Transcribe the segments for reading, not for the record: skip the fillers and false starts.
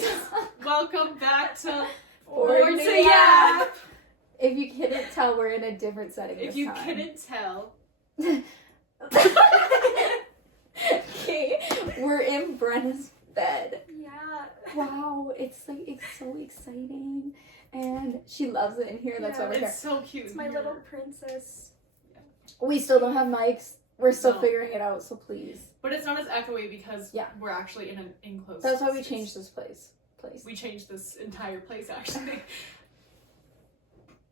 guys! Welcome back to To To Yap! If you couldn't tell, we're in a different setting If this you time. couldn't tell. Okay, we're in Brenna's bed. Yeah. Wow, it's so exciting. And she loves it in here, that's why we're here. It's so cute. It's my little princess. We still don't have mics. We're still No. figuring it out, so please. But it's not as echoey because Yeah. we're actually in an enclosed That's why we space. changed this place. We changed this entire place, actually.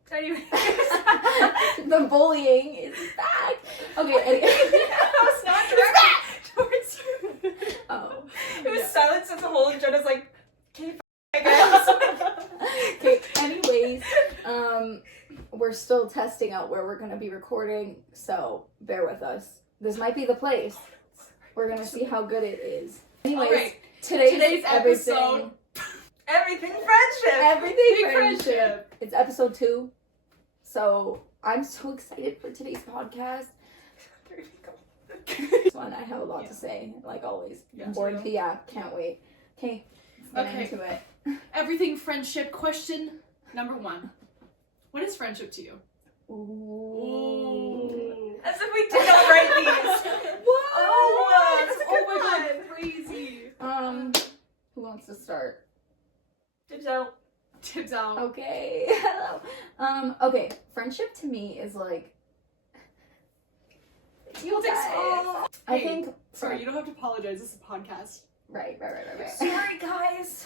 Anyway. The bullying is back. Okay, anyway. I was not directed towards you. Oh. It was silence as a whole, and Jenna's like, okay, I guess. Okay, anyways, we're still testing out where we're gonna be recording, so bear with us. This might be the place. We're gonna see how good it is. Anyways, Alright, today's episode. Everything friendship. Everything Friendship. friendship. It's episode 2, so I'm so excited for today's podcast. There you go. This one, I have a lot to say, like always. Yeah. I'm bored to Yap, can't wait. Okay, let's get into it. Everything friendship. Question number 1. What is friendship to you? Ooh. As if we did not write these. What? That's a Oh good my one. god, crazy. Who wants to start? Dibs out. Tips out. Okay. Hello. Okay. Friendship to me is like you guys. I Hey, think. Sorry, you don't have to apologize. This is a podcast. Right. Sorry, guys.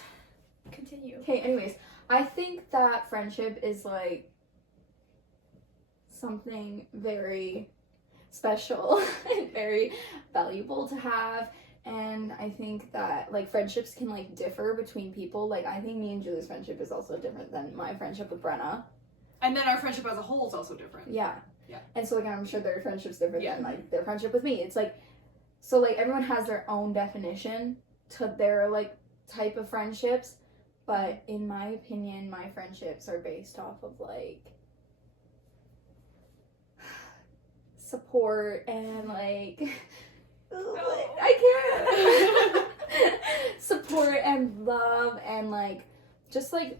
Continue. Okay. Anyways, I think that friendship is like something very special and very valuable to have. And I think that, like, friendships can, like, differ between people. Like, I think me and Julie's friendship is also different than my friendship with Brenna. And then our friendship as a whole is also different. Yeah. Yeah. And so, like, I'm sure their friendship's different Yeah. than, like, their friendship with me. It's, like, so, like, everyone has their own definition to their, like, type of friendships. But in my opinion, my friendships are based off of, like, support and, like... I can't. Support and love and like just like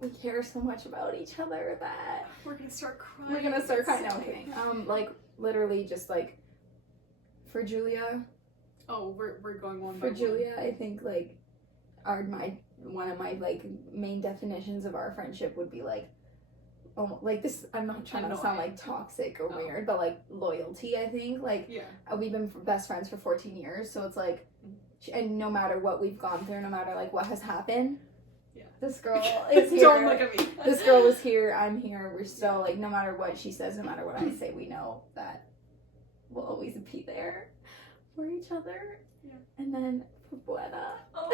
we care so much about each other that We're gonna start crying. we're gonna start crying. No, I'm kidding. Like literally just like for Julia. Oh, we're going one For by Julia, I think like one of my like main definitions of our friendship would be like. Oh, like this, I'm not trying to sound like toxic or weird, but like loyalty, I think. Like, yeah. We've been best friends for 14 years, so it's like, and no matter what we've gone through, no matter like what has happened, Yeah. This girl is here. Don't look at me. This girl is here, I'm here, we're still like, no matter what she says, no matter what I say, we know that we'll always be there for each other. Yeah. And then for Brenna. Oh.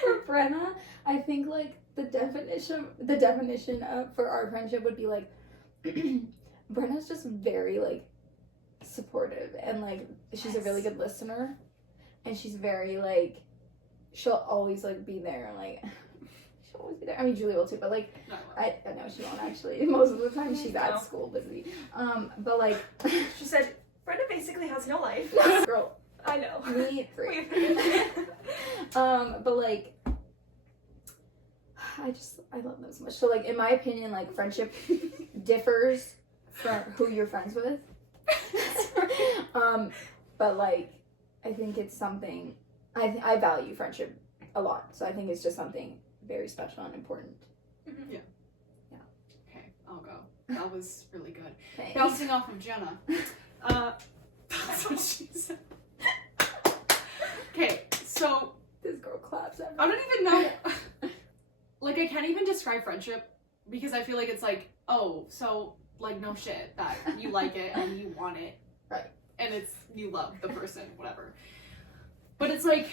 For Brenna, I think like the definition of for our friendship would be like Brenna's just very like supportive and like she's a really good listener and she's very like she'll always like be there and like she'll always be there. I mean Julie will too, but like No, I know she won't actually. Most of the time she's at school busy. But like She said, Brenda basically has no life. girl, I know. me three. But like I love them so much. So like in my opinion, like friendship differs from who you're friends with. But like I think it's something I value friendship a lot. So I think it's just something very special and important. Okay, I'll go. That was really good. Thanks. Bouncing off of Jenna. That's what she said. Okay, so This girl claps at me. I don't even know. Like, I can't even describe friendship because I feel like it's like, oh, so, like, no shit that you like it and you want it. Right. And it's, you love the person, whatever. But it's like,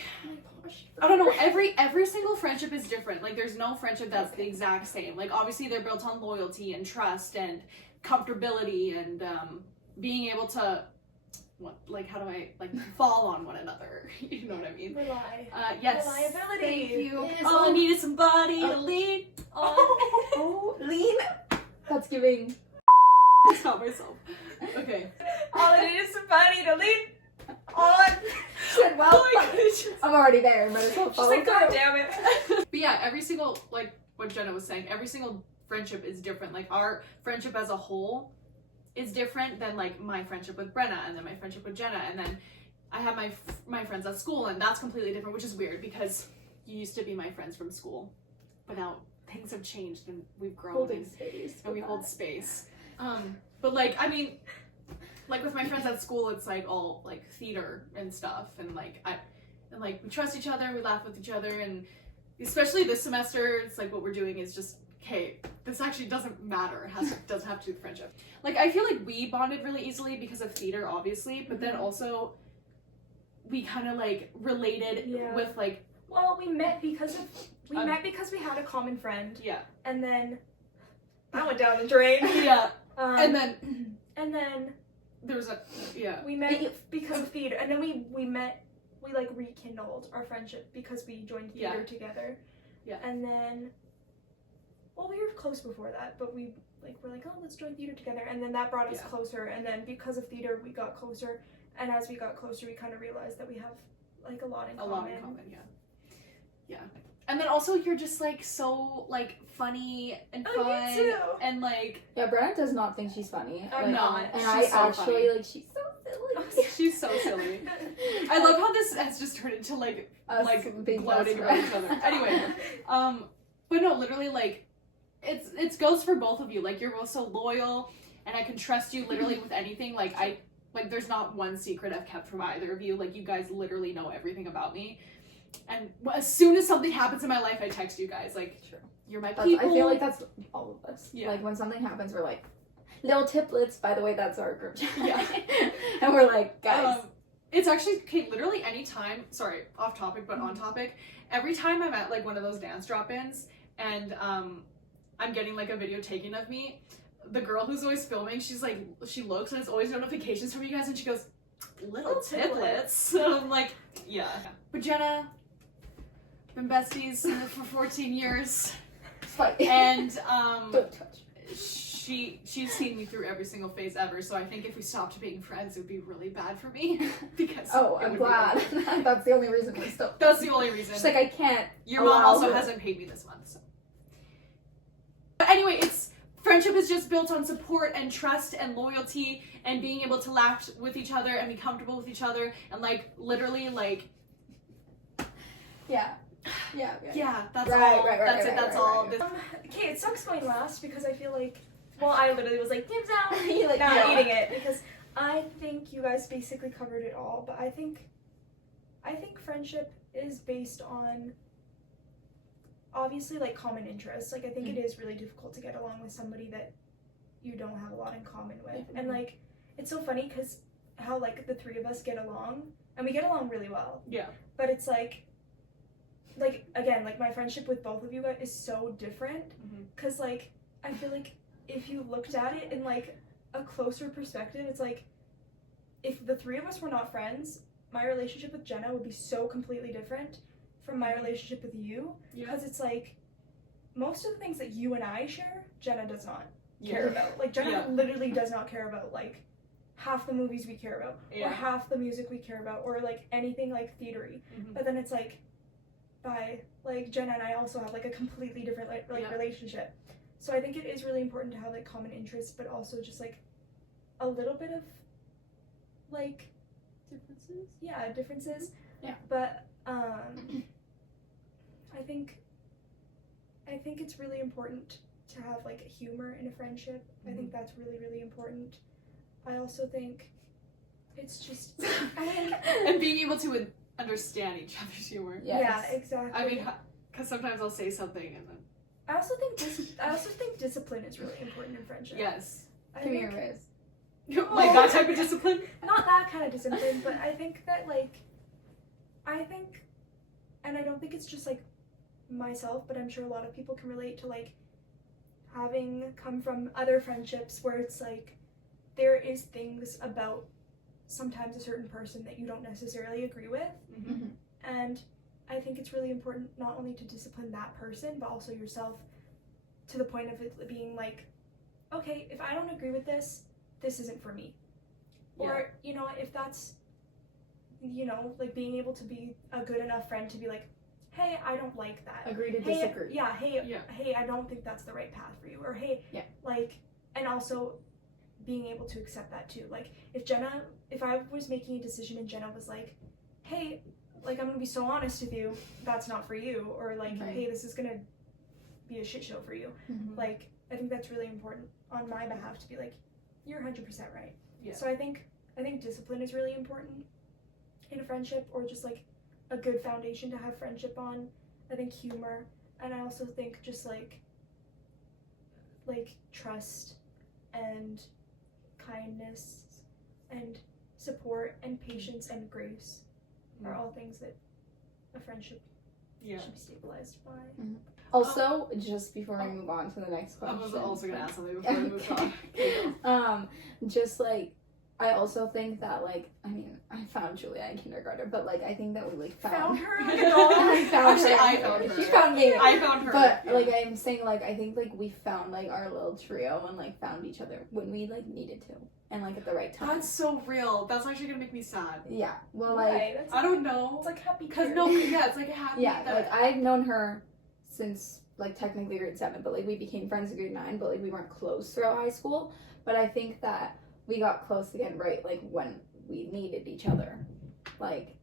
I don't know, every single friendship is different. Like, there's no friendship that's the exact same. Like, obviously, they're built on loyalty and trust and comfortability and being able to, how do I, fall on one another? You know what I mean? Rely. Yes. Reliability. Thank you. Yes. All I need is somebody to lean. Oh, lean. That's giving. Stop myself. Okay. All I need is somebody to lead. on. She said, well, Oh my fuck God, it. she's I'm already there. Might as well follow like, God through. damn it. But yeah, every single, like what Jenna was saying, every single friendship is different. Like our friendship as a whole is different than like my friendship with Brenna, and then my friendship with Jenna, and then I have my friends at school, and that's completely different, which is weird because you used to be my friends from school, but now things have changed and we've grown Holding space. and we hold space. But like, I mean, like with my friends at school, it's like all like theater and stuff, and like we trust each other, we laugh with each other, and especially this semester, it's like what we're doing is just, okay, this actually doesn't matter. Doesn't have to do with friendship. Like I feel like we bonded really easily because of theater, obviously, but then also we kind of like related with like. Well, we met because we had a common friend. Yeah. And then I went down the drain. Yeah. And then there was we met because of theater, and then we like rekindled our friendship because we joined theater together. Yeah. And then, well, we were close before that, but we're like, oh, let's join theater together, and then that brought us closer, and then because of theater we got closer, and as we got closer we kind of realized that we have like a lot in common. Yeah. And then also you're just like so like funny and fun, you too. and like Yeah, Brenna does not think she's funny. I'm like, not. And She's I so actually funny. like she's so silly. she's so silly. I love how this has just turned into like Us like being gloating best about each friends. other. Anyway, but no, literally like it goes for both of you. Like you're both so loyal, and I can trust you literally with anything. Like there's not one secret I've kept from either of you. Like you guys literally know everything about me. And as soon as something happens in my life, I text you guys. Like, True. You're my I people. feel like that's all of us. Yeah. Like when something happens, we're like, little tiplets. By the way, that's our group chat. Yeah. And we're like, guys. It's actually, okay, literally any time, sorry, off topic, but on topic, every time I'm at like one of those dance drop-ins and I'm getting like a video taken of me, the girl who's always filming, she's like, she looks and it's always notifications from you guys and she goes, little tiplets. So I'm like, yeah. But Jenna, been besties for 14 years. Fight. And Don't touch. she's seen me through every single phase ever, so I think if we stopped being friends, it would be really bad for me. Because Oh, it I'm would be glad. really- That's the only reason we're still. That's the only reason. She's like, I can't. Your mom allow also her. hasn't paid me this month, so. But anyway, friendship is just built on support and trust and loyalty and being able to laugh with each other and be comfortable with each other and like literally like. Yeah. Yeah. That's Right, all. right, That's it. right, That's right, all. right. Okay, it sucks going last because I feel like, well, I literally was like, dibs out. You like Not yeah. eating it because I think you guys basically covered it all, but I think friendship is based on obviously like common interests. Like I think it is really difficult to get along with somebody that you don't have a lot in common with. And like it's so funny because how like the three of us get along, and we get along really well. Yeah. But it's like again, like my friendship with both of you guys is so different because like I feel like if you looked at it in like a closer perspective, it's like if the three of us were not friends, my relationship with Jenna would be so completely different from my relationship with you, because it's like most of the things that you and I share, Jenna does not care about. Like Jenna literally does not care about like half the movies we care about or half the music we care about or like anything like theatery. But then it's like like Jenna and I also have like a completely different like relationship. So I think it is really important to have like common interests, but also just like a little bit of like differences. Yeah. But I think it's really important to have like humor in a friendship. I think that's really, really important. I also think it's just and being able to understand each other's humor. Yes. Yeah, exactly. I mean, because sometimes I'll say something and then. I also think discipline is really important in friendship. Yes. Give me your raise. Like that type of discipline? Not that kind of discipline, but I think that and I don't think it's just like myself, but I'm sure a lot of people can relate to like having come from other friendships where it's like there is things about sometimes a certain person that you don't necessarily agree with. And I think it's really important not only to discipline that person, but also yourself to the point of it being like, okay, if I don't agree with this, this isn't for me. Or, you know, if that's you know, like being able to be a good enough friend to be like, hey, I don't like that. Agree to Hey, disagree. yeah, hey, Yeah. hey, I don't think that's the right path for you. Or hey, Yeah. like, and also being able to accept that too. Like, if I was making a decision and Jenna was like, hey, like, I'm gonna be so honest with you, that's not for you. Or like, Right. hey, this is gonna be a shit show for you. Mhm. Like, I think that's really important on my behalf to be like, you're 100% right. Yeah. So I think discipline is really important in a friendship, or just like a good foundation to have friendship on. I think humor, and I also think just like trust and kindness and support and patience and grace are all things that a friendship Yeah. should be stabilized by. Also, just before we move on to the next I question. was also gonna ask something before we moved on. Okay, go. Just like, I also think that, like, I mean, I found Julia in kindergarten, but like, I think that we like Found found her like a dog. I found Actually, her. I found her. She found me. I found her. But yeah. like, I'm saying, like, I think like we found like our little trio and like found each other when we like needed to, and like at the right time. That's so real. That's actually gonna make me sad. Yeah. Well, Why? like, That's I don't know. it's like happy Cause tears. no, yeah, it's like a happy. yeah, that, like I've known her since like technically grade 7, but like we became friends in grade 9, but like we weren't close throughout high school. But I think that we got close again, right? Like when we needed each other, like,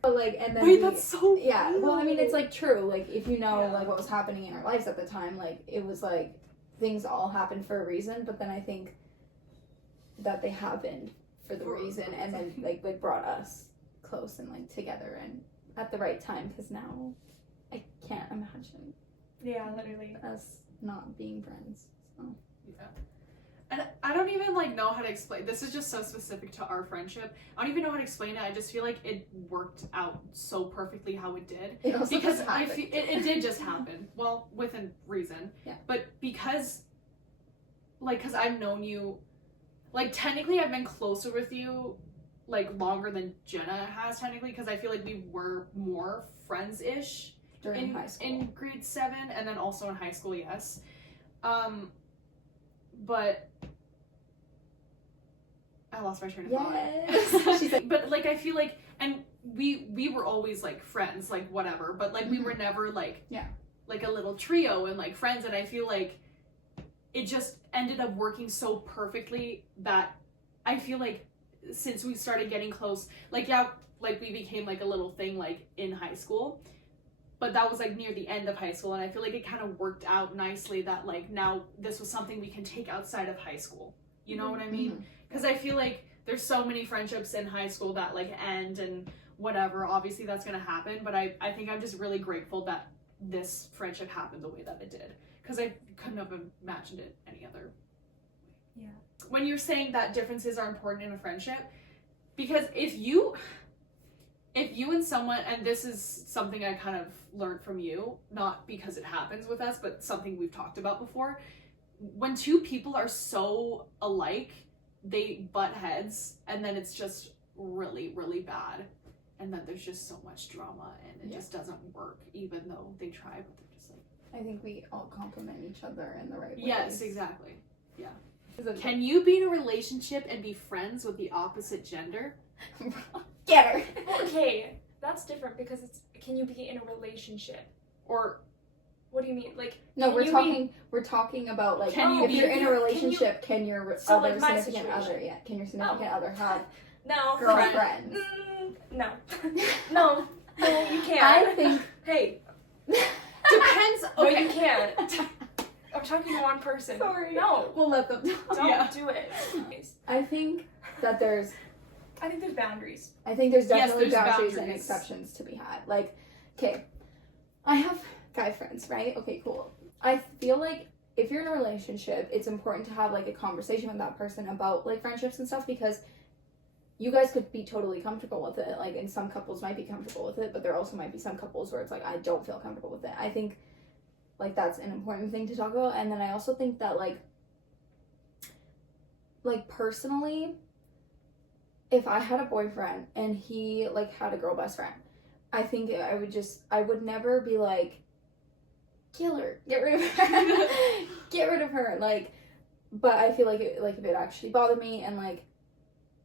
but like, and then wait, we, that's so. yeah. Real. Well, I mean, it's like true. Like if you know Yeah. like what was happening in our lives at the time, like it was like things all happened for a reason. But then I think that they happened for the For a reason, and then like brought us close and like together and at the right time. Because now I can't imagine Yeah, literally. us not being friends. So. Yeah. And I don't even like know how to explain. This is just so specific to our friendship. I don't even know how to explain it. I just feel like it worked out so perfectly how it did. It also Because just I happened. feel it did just happen. Well, within reason. Yeah. But because I've known you, like technically I've been closer with you like longer than Jenna has technically, because I feel like we were more friends-ish during in high school. in grade 7 and then also in high school, yes. But I lost my train of Yes. thought. She's like, But like I feel like, and we were always like friends, like whatever, but like we Mhm. were never like Yeah. like a little trio and like friends, and I feel like it just ended up working so perfectly that I feel like since we started getting close, like yeah, like we became like a little thing like in high school, but that was like near the end of high school, and I feel like it kind of worked out nicely that like now this was something we can take outside of high school. You know what I mean? Mhm. Because I feel like there's so many friendships in high school that like end and whatever. Obviously that's gonna happen, but I think I'm just really grateful that this friendship happened the way that it did, because I couldn't have imagined it any other way. Yeah. When you're saying that differences are important in a friendship, because if you and someone, and this is something I kind of learned from you, not because it happens with us, but something we've talked about before, when two people are so alike, they butt heads, and then it's just really, really bad. And then there's just so much drama, and it just doesn't work, even though they try, but they're just like... I think we all compliment each other in the right ways. Yes, exactly. Yeah. Is it- Can you be in a relationship and be friends with the opposite gender? Get her. Okay, that's different because it's, can you be in a relationship? Or What do you mean? Like, No, can we're you talking about like Can you if be- you're in a can you- relationship, can your So, other like, my significant situation. other, yeah, can your significant Oh. other have no, girlfriends? No. No, you can't. I think Hey, depends. no, Okay. you can't. I'm talking to one person. Sorry. No, we'll let them talk. don't Yeah. do it. I think that there's boundaries. definitely there's boundaries and boundaries. exceptions to be had. Like, okay, I have guy friends, right? Okay, cool. I feel like if you're in a relationship, it's important to have like a conversation with that person about like friendships and stuff, because you guys could be totally comfortable with it. Like, and some couples might be comfortable with it, but there also might be some couples where it's like, I don't feel comfortable with it. I think like that's an important thing to talk about. And then I also think that like personally, if I had a boyfriend and he like had a girl best friend, I think I would never be like, kill her, get rid of her, get rid of her. Like, but I feel like if it actually bothered me, and like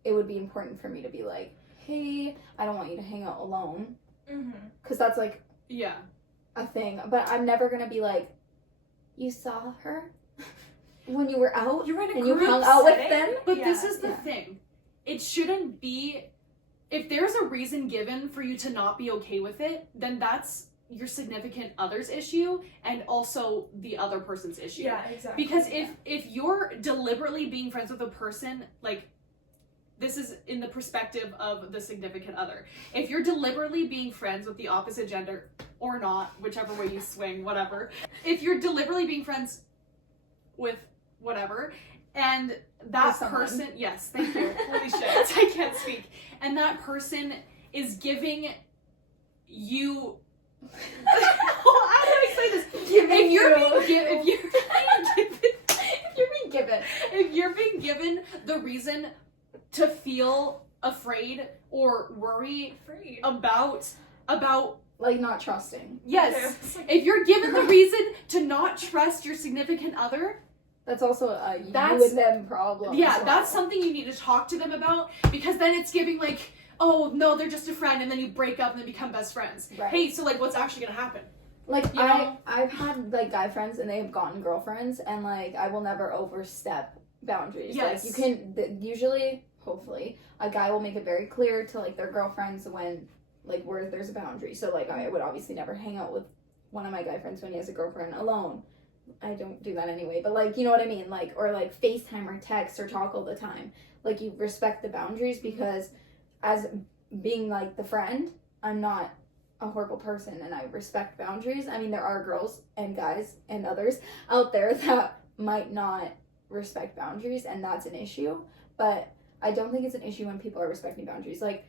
it would be important for me to be like, okay. I don't want you to hang out alone. Mm-hmm. Because that's, like, Yeah. a thing. But I'm never going to be like, you saw her when you were out You're in a and you group hung out with setting? them? But Yeah. this is the Yeah. thing. It shouldn't be, if there's a reason given for you to not be okay with it, then that's your significant other's issue and also the other person's issue. Yeah, exactly. Because if you're deliberately being friends with a person, like, this is in the perspective of the significant other. If you're deliberately being friends with the opposite gender, or not, whichever way you swing, whatever. If you're deliberately being friends with whatever, and that With someone. person, yes, thank you, holy shit, I can't speak. And that person is giving you, how do I say this? If you're being given the reason to feel afraid or worry Afraid. about Like, not trusting. yes, It's like, if you're given the reason to not trust your significant other, That's also a you That's- and them problem. yeah, as well. that's something you need to talk to them about, because then it's giving like, oh no, they're just a friend, and then you break up and then become best friends. Right. Hey, so like, what's actually gonna happen? Like, you know? I've had, like, guy friends, and they've gotten girlfriends, and, like, I will never overstep boundaries. Yes. Like, you can, usually, hopefully, a guy will make it very clear to, like, their girlfriends when, like, where there's a boundary. So, like, I would obviously never hang out with one of my guy friends when he has a girlfriend alone. I don't do that anyway, but, like, you know what I mean? Like, or, like, FaceTime or text or talk all the time. Like, you respect the boundaries, because as being, like, the friend, I'm not a horrible person, and I respect boundaries. I mean, there are girls and guys and others out there that might not respect boundaries, and that's an issue. But I don't think it's an issue when people are respecting boundaries. Like,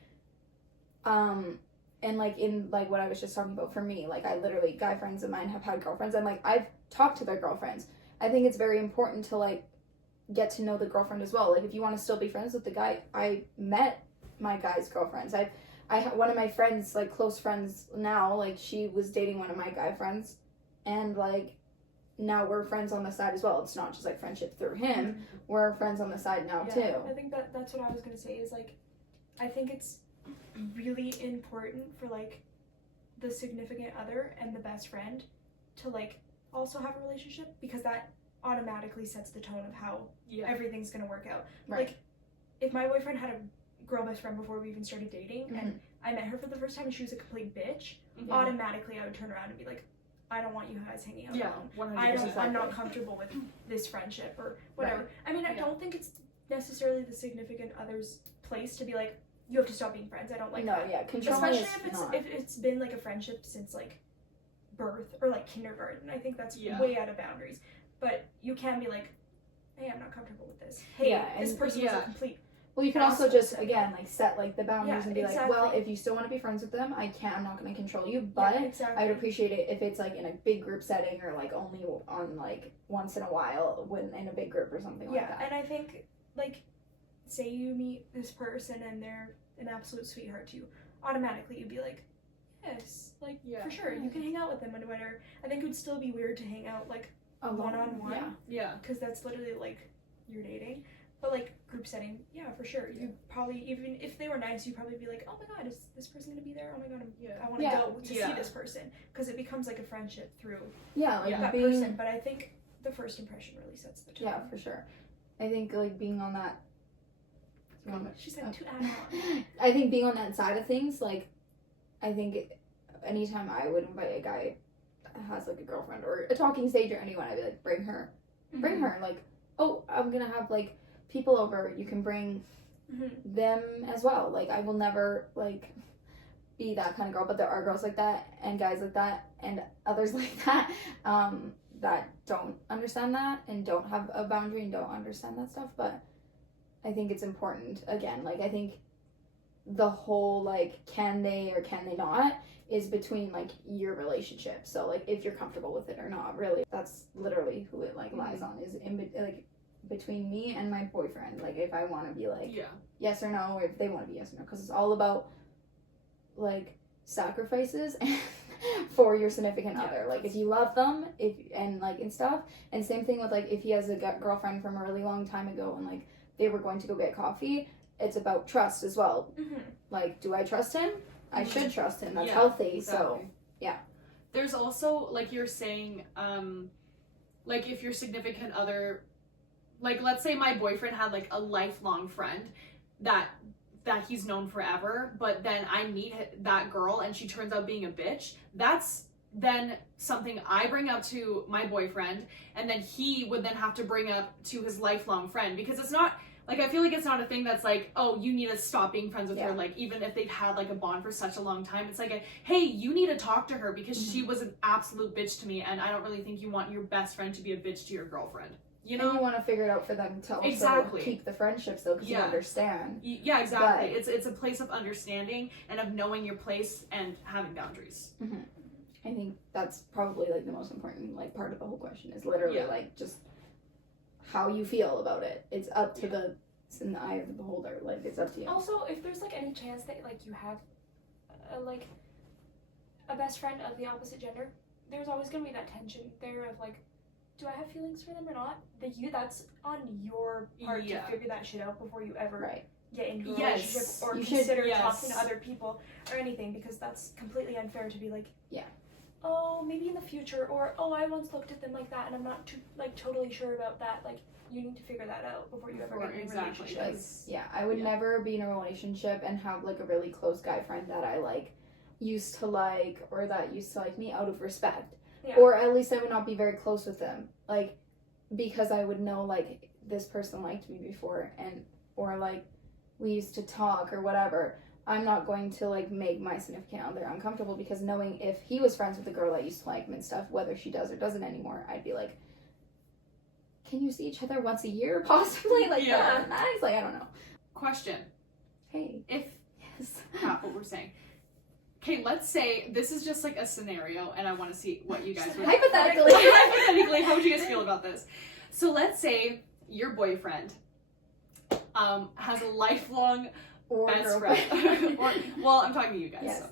and like in like what I was just talking about for me, like I literally, guy friends of mine have had girlfriends, and like I've talked to their girlfriends. I think it's very important to like get to know the girlfriend as well. Like if you want to still be friends with the guy, I met my guy's girlfriends. One of my friends, like close friends now, like she was dating one of my guy friends, and like now we're friends on the side as well. It's not just like friendship through him. We're friends on the side now too. I think that's what I was gonna say is like, I think it's really important for like the significant other and the best friend to like also have a relationship, because that automatically sets the tone of how everything's gonna work out. Right. Like if my boyfriend had a girl best friend before we even started dating, and I met her for the first time and she was a complete bitch, automatically I would turn around and be like, I don't want you guys hanging out alone. 100%. I'm not comfortable with this friendship or whatever. Right. I mean, I don't think it's necessarily the significant other's place to be like, you have to stop being friends. I don't like that. No, yeah, controlling Especially is if it's been like a friendship since like birth or like kindergarten. I think that's Yeah. way out of boundaries. But you can be like, hey, I'm not comfortable with this. Hey, Yeah, this and- person was a complete. Well, you can also just, again, like, set, like, the boundaries Yeah, and be like, exactly. well, if you still want to be friends with them, I'm not going to control you, but Yeah, exactly. I would appreciate it if it's, like, in a big group setting or, like, only on, like, once in a while when in a big group or something like that. Yeah, and I think, like, say you meet this person and they're an absolute sweetheart to you, automatically you'd be like, yes, like, for sure, you can hang out with them and whatever. I think it would still be weird to hang out, like, Alone, one-on-one. yeah. Yeah. Because that's literally, like, you're dating. But, like, group setting, yeah, for sure. You probably, even if they were nice, you'd probably be like, oh my god, is this person going to be there? Oh my god, I want to go to see this person. Because it becomes, like, a friendship through Yeah, like, that being, person. But I think the first impression really sets the tone. yeah, for sure. I think, like, being on that, She said to add on. I think being on that side of things, like, I think anytime I would invite a guy that has, like, a girlfriend or a talking stage or anyone, I'd be like, bring her, like, oh, I'm gonna have, like, people over, you can bring them as well. Like, I will never, like, be that kind of girl, but there are girls like that and guys like that and others like that that don't understand that and don't have a boundary and don't understand that stuff. But I think it's important, again, like, I think the whole, like, can they or can they not is between, like, your relationship. So, like, if you're comfortable with it or not, really, that's literally who it, like, lies on, is like between me and my boyfriend. Like, if I want to be like yes or no, or if they want to be yes or no, because it's all about, like, sacrifices for your significant other. Like, if you love them, and stuff. And same thing with, like, if he has a girlfriend from a really long time ago and, like, they were going to go get coffee it's about trust as well. Mm-hmm. Like, do I trust him? I should trust him. That's Yeah, healthy. exactly. So, yeah. There's also, like you're saying, like if your significant other, like let's say my boyfriend had like a lifelong friend that he's known forever, but then I meet that girl and she turns out being a bitch. That's then something I bring up to my boyfriend, and then he would then have to bring up to his lifelong friend, because it's not like, I feel like it's not a thing that's like, oh, you need to stop being friends with her. Like, even if they've had like a bond for such a long time, it's like, hey, you need to talk to her because she was an absolute bitch to me, and I don't really think you want your best friend to be a bitch to your girlfriend. You know, and you want to figure it out for them to also keep the friendships though, because you understand. Yeah, exactly. But it's a place of understanding and of knowing your place and having boundaries. Mm-hmm. I think that's probably like the most important like part of the whole question is literally like just how you feel about it. It's up to it's in the eye of the beholder. Like, it's up to you. Also, if there's like any chance that like you have like a best friend of the opposite gender, there's always gonna be that tension there of like, do I have feelings for them or not? That's on your part to figure that shit out before you ever get into a relationship or consider talking to other people or anything, because that's completely unfair to be like, oh, maybe in the future, or oh, I once looked at them like that and I'm not too like totally sure about that. Like, you need to figure that out before you ever get in a relationship. Like, I would never be in a relationship and have like a really close guy friend that I like used to like, or that used to like me out of respect. Or at least I would not be very close with them, like, because I would know like this person liked me before, and or like we used to talk or whatever. I'm not going to like make my significant other uncomfortable, because knowing if he was friends with the girl that used to like him and stuff, whether she does or doesn't anymore, I'd be like, can you see each other once a year possibly? Like, nice. Like, I don't know. Question. Hey. If not what we're saying. Okay, let's say this is just like a scenario, and I want to see what you guys would hypothetically, how would you guys feel about this? So let's say your boyfriend has a lifelong best friend. Well, I'm talking to you guys. Yes. So.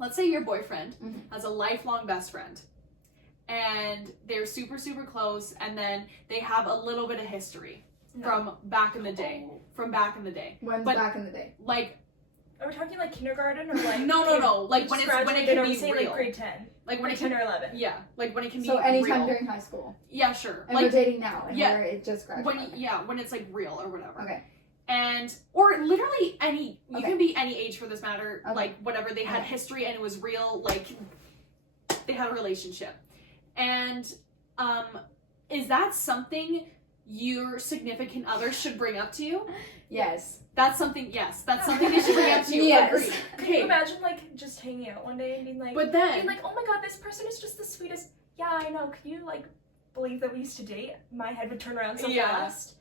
Let's say your boyfriend has a lifelong best friend, and they're super, super close, and then they have a little bit of history from back in the day. When's back in the day? Like, are we talking like kindergarten or like no, like when it can be real, like grade 10, like when it 10 or 11, like when it can be so anytime real. During high school, sure, and like, we're dating now, and it just graduated. When it's like real or whatever, and or literally any, you can be any age for this matter, like whatever, they had history and it was real, like they had a relationship, and is that something your significant other should bring up to you? Yes. That's something they should bring up to you. Yes. Can you imagine like just hanging out one day and being like, oh my god, this person is just the sweetest. Yeah, I know. Can you like believe that we used to date? My head would turn around so fast.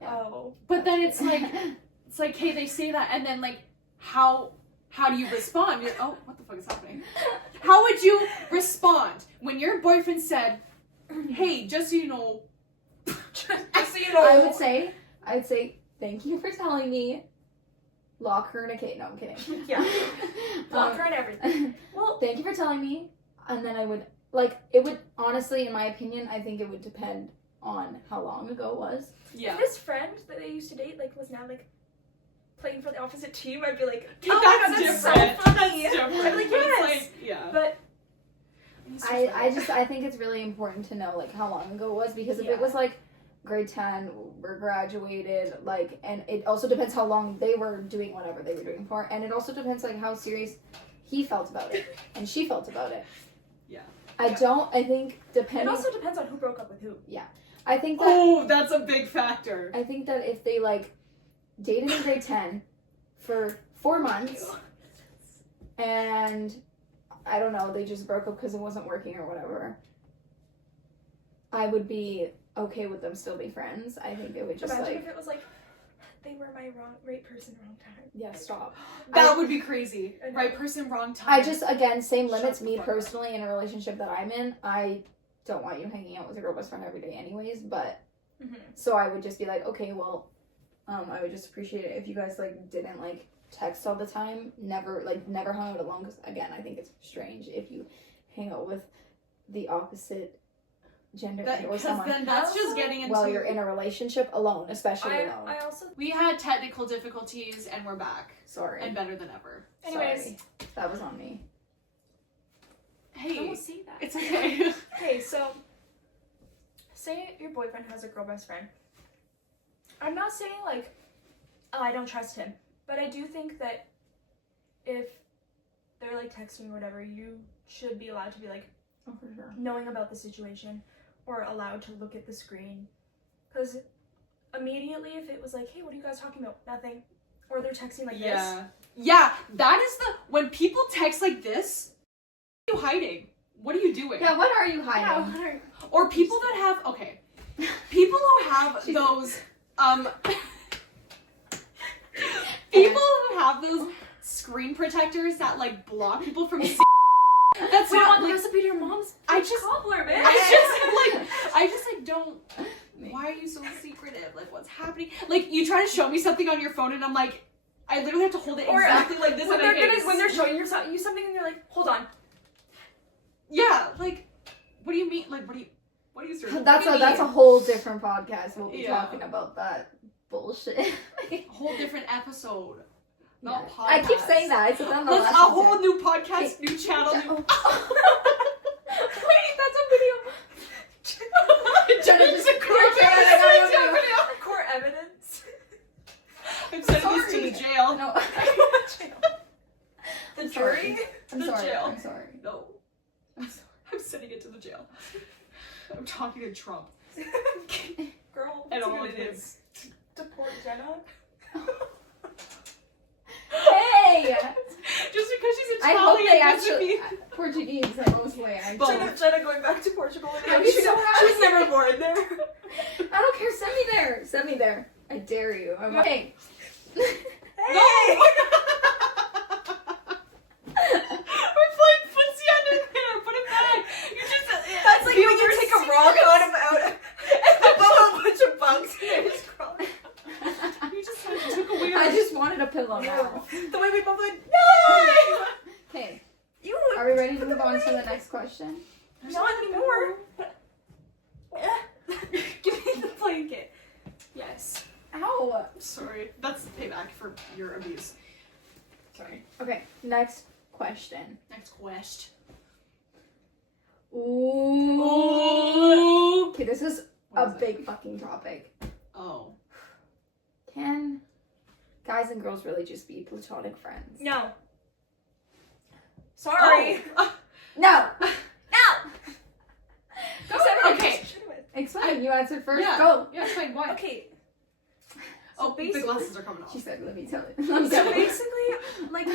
Yeah. Oh. But then it's like, hey, they say that, and then like, how do you respond? You're, oh, what the fuck is happening? How would you respond when your boyfriend said, hey, just so you know, just so you know, I'd say, thank you for telling me. Lock her in a cage. No, I'm kidding. Yeah. Lock her in everything. Well, thank you for telling me. And then I would, like, it would, honestly, in my opinion, I think it would depend on how long ago it was. Yeah. If this friend that they used to date, like, was now, like, playing for the opposite team, I'd be like, that's different. So funny. That's different. I'd be like, yes. But I think it's really important to know, like, how long ago it was, because if it was, like, grade 10, we're graduated, like, and it also depends how long they were doing whatever they were doing for, and it also depends, like, how serious he felt about it, and she felt about it. Yeah. I think, depending... It also depends on who broke up with who. Yeah. I think that... Oh, that's a big factor. I think that if they, like, dated in grade 10 for 4 months, and, I don't know, they just broke up because it wasn't working or whatever, I would be okay with them still be friends. I think it would just Imagine if it was like, they were my right person, wrong time. Yeah, stop. That would be crazy. Right person, wrong time. I just, again, same limits. Me personally, in a relationship that I'm in, I don't want you hanging out with your girl best friend every day anyways, but, so I would just be like, okay, well, I would just appreciate it if you guys, like, didn't, like, text all the time, never hung out alone, because, again, I think it's strange if you hang out with the opposite gender That, or because someone. then that's just getting into. While you're in a relationship alone, especially alone. I also. We had technical difficulties and we're back. Sorry. And better than ever. Anyways. Sorry. That was on me. Hey. Don't say that. It's okay. Okay, so say your boyfriend has a girl best friend. I'm not saying like, oh, I don't trust him, but I do think that if they're like texting or whatever, you should be allowed to be like Oh, for sure. knowing about the situation or allowed to look at the screen. Because immediately if it was like, hey, what are you guys talking about? Nothing. Or they're texting like this. Yeah, that is when people text like this, what are you hiding? What are you doing? Yeah, what are you Yeah, hiding? what are- Or people that have, okay, people who have those, people who have those screen protectors that like block people from seeing. That's We not want the like, recipe to your mom's I just, cobbler, man. I just like don't. Why are you so secretive? Like, what's happening? Like, you try to show me something on your phone, and I'm like, I literally have to hold it Or, exactly like this. when in my they're face. when they're showing you something and you're like, hold on. Yeah, like, what do you mean? Like, what do you sort That's a whole different podcast. We'll be Yeah. talking about that bullshit. a whole different episode. Yeah. Not podcast. I keep saying that. I said that on the Let's last a whole episode. new podcast, new channel, new. Wait, that's a video. Jenna just Court evidence. I'm sending this to the jail. No. The I'm jury. sorry. I'm The sorry. jail. I'm sorry. No, I'm sorry. I'm sending it to the jail. I'm talking to Trump. Girl, I what's know he what gonna it do? is. Deport Jenna. Hey! Just because she's I hope Italian they doesn't actually mean. Portuguese mostly. Both. Jenna going back to Portugal. I'd be so happy. She's never born there. I don't care. Send me there. Send me there. I dare you. I'm like, hey. No! We're playing footsie under there. Put it back. You just. That's like when you take a rock out and above a bunch of bugs and they just crawl. You just took a weird. I just wanted a pillow now. The way we both went, no! Okay. You Are we ready to move on to the next question? Not anymore. Give me the blanket. Yes. Ow. Sorry. That's payback for your abuse. Sorry. Okay. Next question. Next quest. Ooh. Ooh. Okay, this is What a is it? big fucking topic. Oh. Can guys and girls really just be platonic friends? No. Sorry. Oh. No. No. Okay. Explain. You answered first. Yeah. Go. Yeah, explain why. Okay. Oh, the basically- glasses are coming off. She said, "Let me tell it." Let me So tell it. basically, like,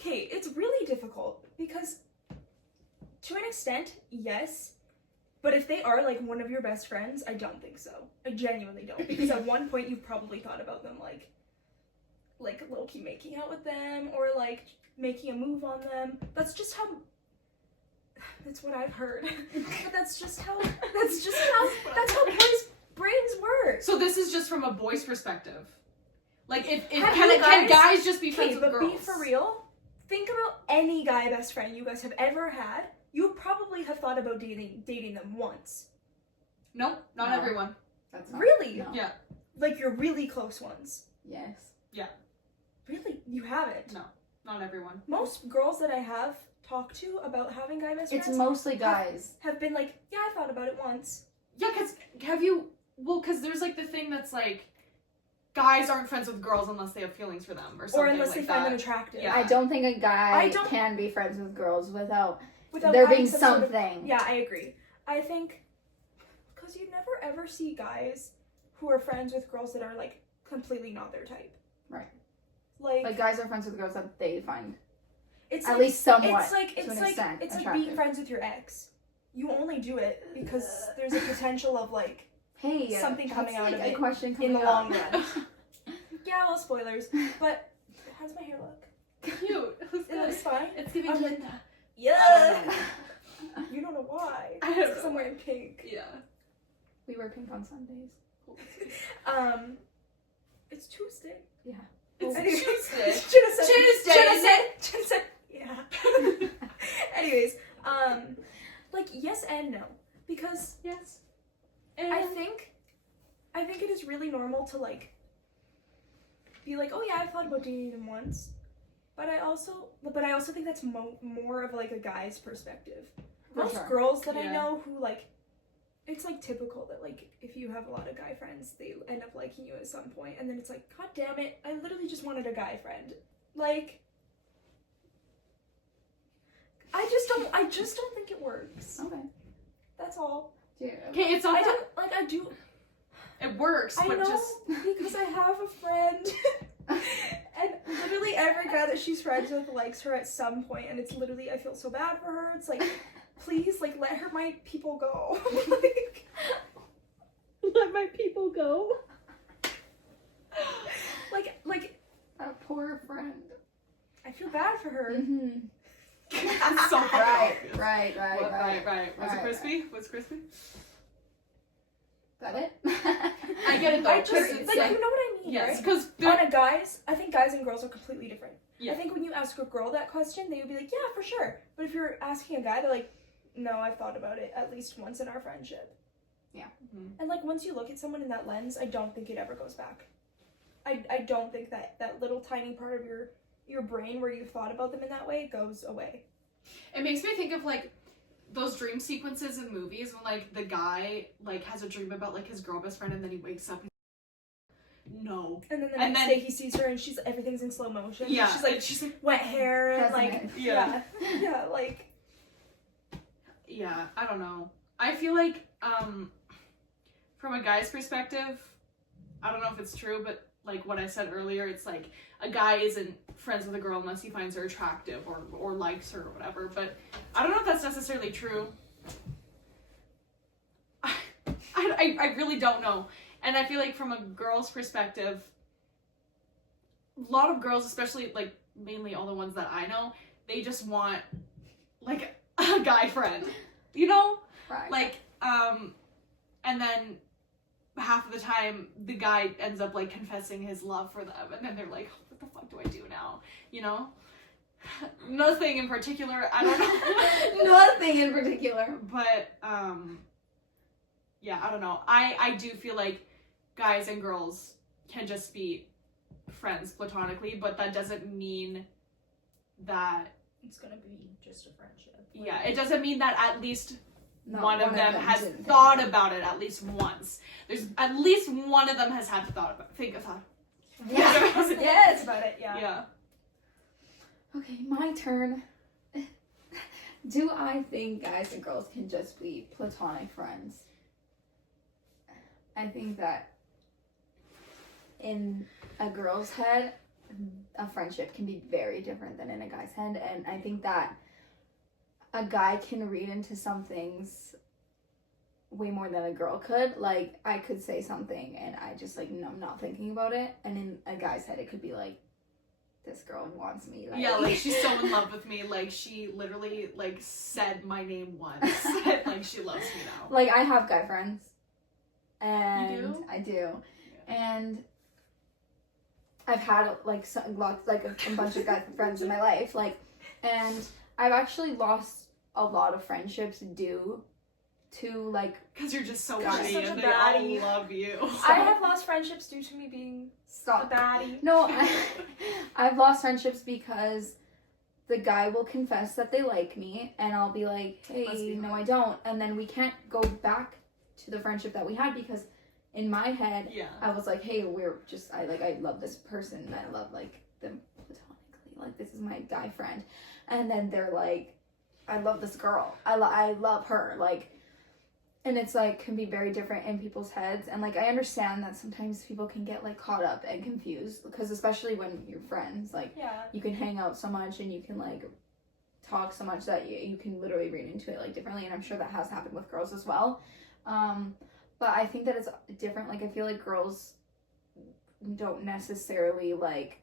okay, it's really difficult because, to an extent, yes, but if they are like one of your best friends, I don't think so. I genuinely don't, because at one point you've probably thought about them like low-key making out with them or like making a move on them. That's just how. That's what I've heard, but that's just how boys' brains work. So this is just from a boy's perspective. Like, if Have can you guys guys- just be friends Okay, with but girls? be for real. Think about any guy best friend you guys have ever had. You probably have thought about dating them once. No, not No. everyone. That's not, Really? No. Yeah. Like your really close ones. Yes. Really? You haven't. Not everyone. Most girls that I have talked to about having guy best It's friends mostly guys. have been like, yeah, I thought about it once. Yeah, because there's like the thing that's like, guys aren't friends with girls unless they have feelings for them or something Or unless like they that. find them attractive. Yeah. I don't think a guy I don't- can be friends with girls without Without there having being some sort of- something. Yeah, I agree. I think, because you never ever see guys who are friends with girls that are like completely not their type. Right. Like Guys are friends with girls that they find it's at like, least somewhat it's like to an like extent it's like attractive. being friends with your ex. You only do it because there's a potential of like Hey, something that's coming out like of a it question in coming the up. long run. Yeah, well, spoilers. But how does my hair look? Cute. It looks fine. It's giving Okay. Linda. Yeah. You don't know why. I don't It's 'cause know. I'm wearing pink. Yeah. We wear pink on Sundays. It's Tuesday. Yeah. It's Anyway, Tuesday. Should have said, yeah. Anyways, like yes and no, because Yes. I think it is really normal to like be like, oh yeah, I've thought about dating them once, but I also think that's more of like a guy's perspective. For Most sure. girls that I Yeah. know who like, it's like typical that like if you have a lot of guy friends, they end up liking you at some point, and then it's like, god damn it, I literally just wanted a guy friend. Like, I just don't think it works. Okay. That's all. Dude. Okay, it's not I that don't like. I do. it works, I but know just because I have a friend, and literally every guy that she's friends with likes her at some point, and it's literally I feel so bad for her. It's like, please, like let my people go. Like, let my people go. like That poor friend. I feel bad for her. Mm-hmm. That's so Right. obvious. Right. Was it Right, crispy? Was it crispy? That it? I get it though. I just like it's you know what I mean, yes, right? because On a guys, I think guys and girls are completely different. Yeah. I think when you ask a girl that question, they would be like, yeah, for sure. But if you're asking a guy, they're like, no, I've thought about it at least once in our friendship. Yeah. Mm-hmm. And like once you look at someone in that lens, I don't think it ever goes back. I don't think that little tiny part of your brain where you thought about them in that way goes away. It makes me think of like those dream sequences in movies when like the guy like has a dream about like his girl best friend and then he wakes up and no. And then the And next then- day he sees her and everything in slow motion. Yeah. She's like wet hair and like Hasn't it? Yeah. yeah, like Yeah, I don't know. I feel like from a guy's perspective, I don't know if it's true, but like what I said earlier, it's like a guy isn't friends with a girl unless he finds her attractive or likes her or whatever. But I don't know if that's necessarily true. I really don't know. And I feel like from a girl's perspective, a lot of girls, especially like mainly all the ones that I know, they just want like a guy friend, you know? Right. Like, and then half of the time the guy ends up like confessing his love for them, and then they're like, what the fuck do I do now? You know? Nothing in particular, I don't know. Nothing in particular. But, yeah, I don't know. I do feel like guys and girls can just be friends platonically, but that doesn't mean that, it's gonna be just a friendship. yeah, it doesn't mean that at least Not one of them has didn't think thought about about it at least once. There's at least one of them has had to thought about Yeah. Yeah, it's about it, yeah. yeah. Okay, my turn. Do I think guys and girls can just be platonic friends? I think that in a girl's head, a friendship can be very different than in a guy's head, and I think that a guy can read into some things way more than a girl could. Like, I could say something and I just like, no, I'm not thinking about it, and in a guy's head it could be like, this girl wants me. Like, Yeah, like she's so in love with me. Like she literally like said my name once. Like she loves me now. like, I have guy friends, and You do? I do, and I've had like a bunch of guy friends in my life, like, and I've actually lost a lot of friendships due to like, Because you're just so God, pretty such a and they baddie. all love you. I have lost friendships due to me being a stop. baddie. No, I've lost friendships because the guy will confess that they like me, and I'll be like, Must be hey, no, hard. I don't, and then we can't go back to the friendship that we had because in my head Yeah. I was like, hey, I love this person, and I love like them platonically, like this is my guy friend, and then they're like, I love this girl, I love her, like, and it's like can be very different in people's heads, and like I understand that sometimes people can get like caught up and confused because especially when you're friends, like Yeah. you can hang out so much and you can like talk so much that you can literally read into it like differently, and I'm sure that has happened with girls as well. But I think that it's different. Like I feel like girls don't necessarily like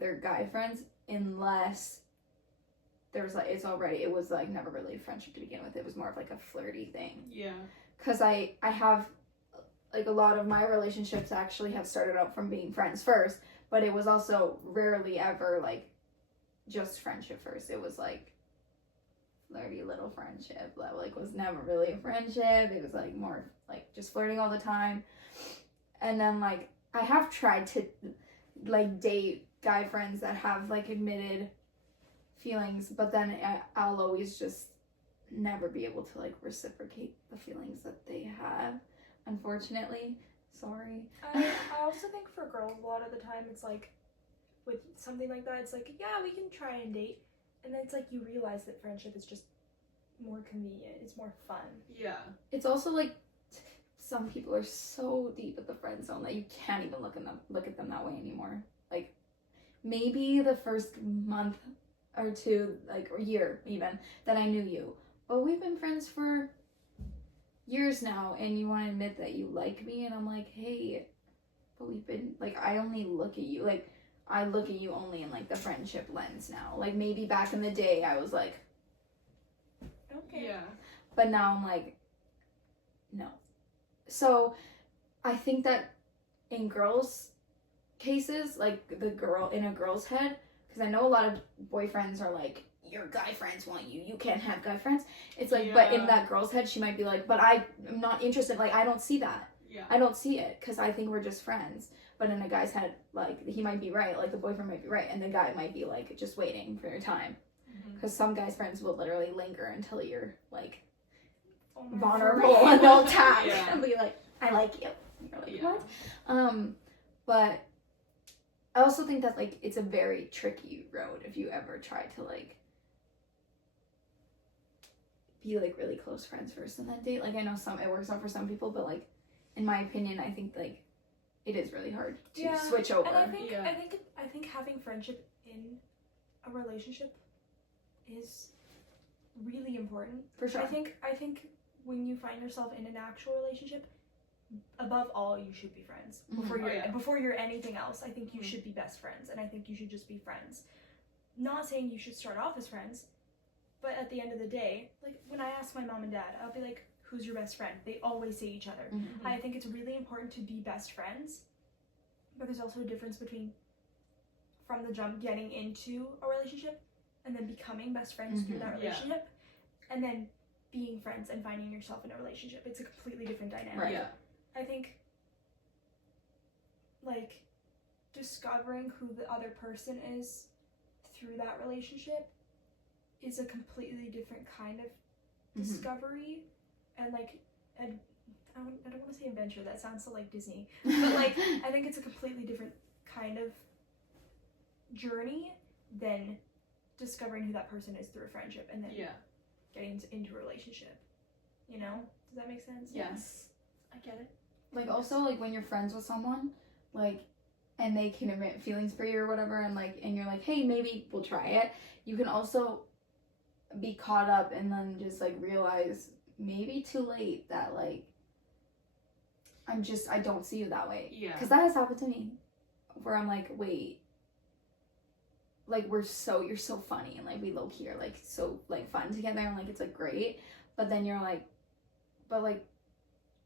their guy friends unless there's like it was like never really a friendship to begin with. It was more of like a flirty thing. Yeah. Because I have like a lot of my relationships actually have started out from being friends first, but it was also rarely ever like just friendship first. It was like flirty little friendship that like was never really a friendship. It was like more like just flirting all the time. And then like I have tried to like date guy friends that have like admitted feelings, but then I'll always just never be able to like reciprocate the feelings that they have, unfortunately. Sorry. I also think for girls a lot of the time it's like with something like that, it's like, yeah, we can try and date, and then it's like you realize that friendship is just more convenient, it's more fun. Yeah. It's also like some people are so deep at the friend zone that you can't even look at them that way anymore. Like maybe the first month or two, like or year even, that I knew you, but we've been friends for years now, and you want to admit that you like me, and I'm like, hey, but we've been like, I only look at you like, I look at you only in like the friendship lens now. Like maybe back in the day I was like, Okay. Yeah. but now I'm like, no. So I think that in girls' cases, like the girl in a girl's head, because I know a lot of boyfriends are like, your guy friends want you, you can't have guy friends. It's like, but in that girl's head, she might be like, but I am not interested. Like, I don't see that. Yeah. I don't see it because I think we're just friends. But in a guy's head, like, he might be right. Like, the boyfriend might be right. And the guy might be, like, just waiting for your time. Because some guys' friends will literally linger until you're, like, vulnerable and they'll tag and be like, I like you. And you're like, what? But I also think that, like, it's a very tricky road if you ever try to, like, be, like, really close friends first and then date. Like, I know it works out for some people, but, like, in my opinion, I think, like, it is really hard to switch over. And I think having friendship in a relationship is really important. For sure. I think when you find yourself in an actual relationship, above all, you should be friends. Before you're anything else, I think you should be best friends, and I think you should just be friends. Not saying you should start off as friends, but at the end of the day, like when I ask my mom and dad, I'll be like, who's your best friend? They always say each other. I think it's really important to be best friends, but there's also a difference between from the jump getting into a relationship and then becoming best friends through that relationship, and then being friends and finding yourself in a relationship. It's a completely different dynamic. Right. Yeah. I think like discovering who the other person is through that relationship is a completely different kind of discovery, and like I don't want to say adventure, that sounds so like Disney, but like I think it's a completely different kind of journey than discovering who that person is through a friendship and then getting into a relationship, you know? Does that make sense? Yes. I get it. Like, also, like, when you're friends with someone, like, and they can admit feelings for you or whatever, and, like, and you're like, hey, maybe we'll try it, you can also be caught up and then just, like, realize maybe too late that, like, I don't see you that way. Yeah. Because that has happened to me, where I'm like, wait, like, you're so funny, and, like, we low-key are, like, so, like, fun together, and, like, it's, like, great, but then you're like, but, like,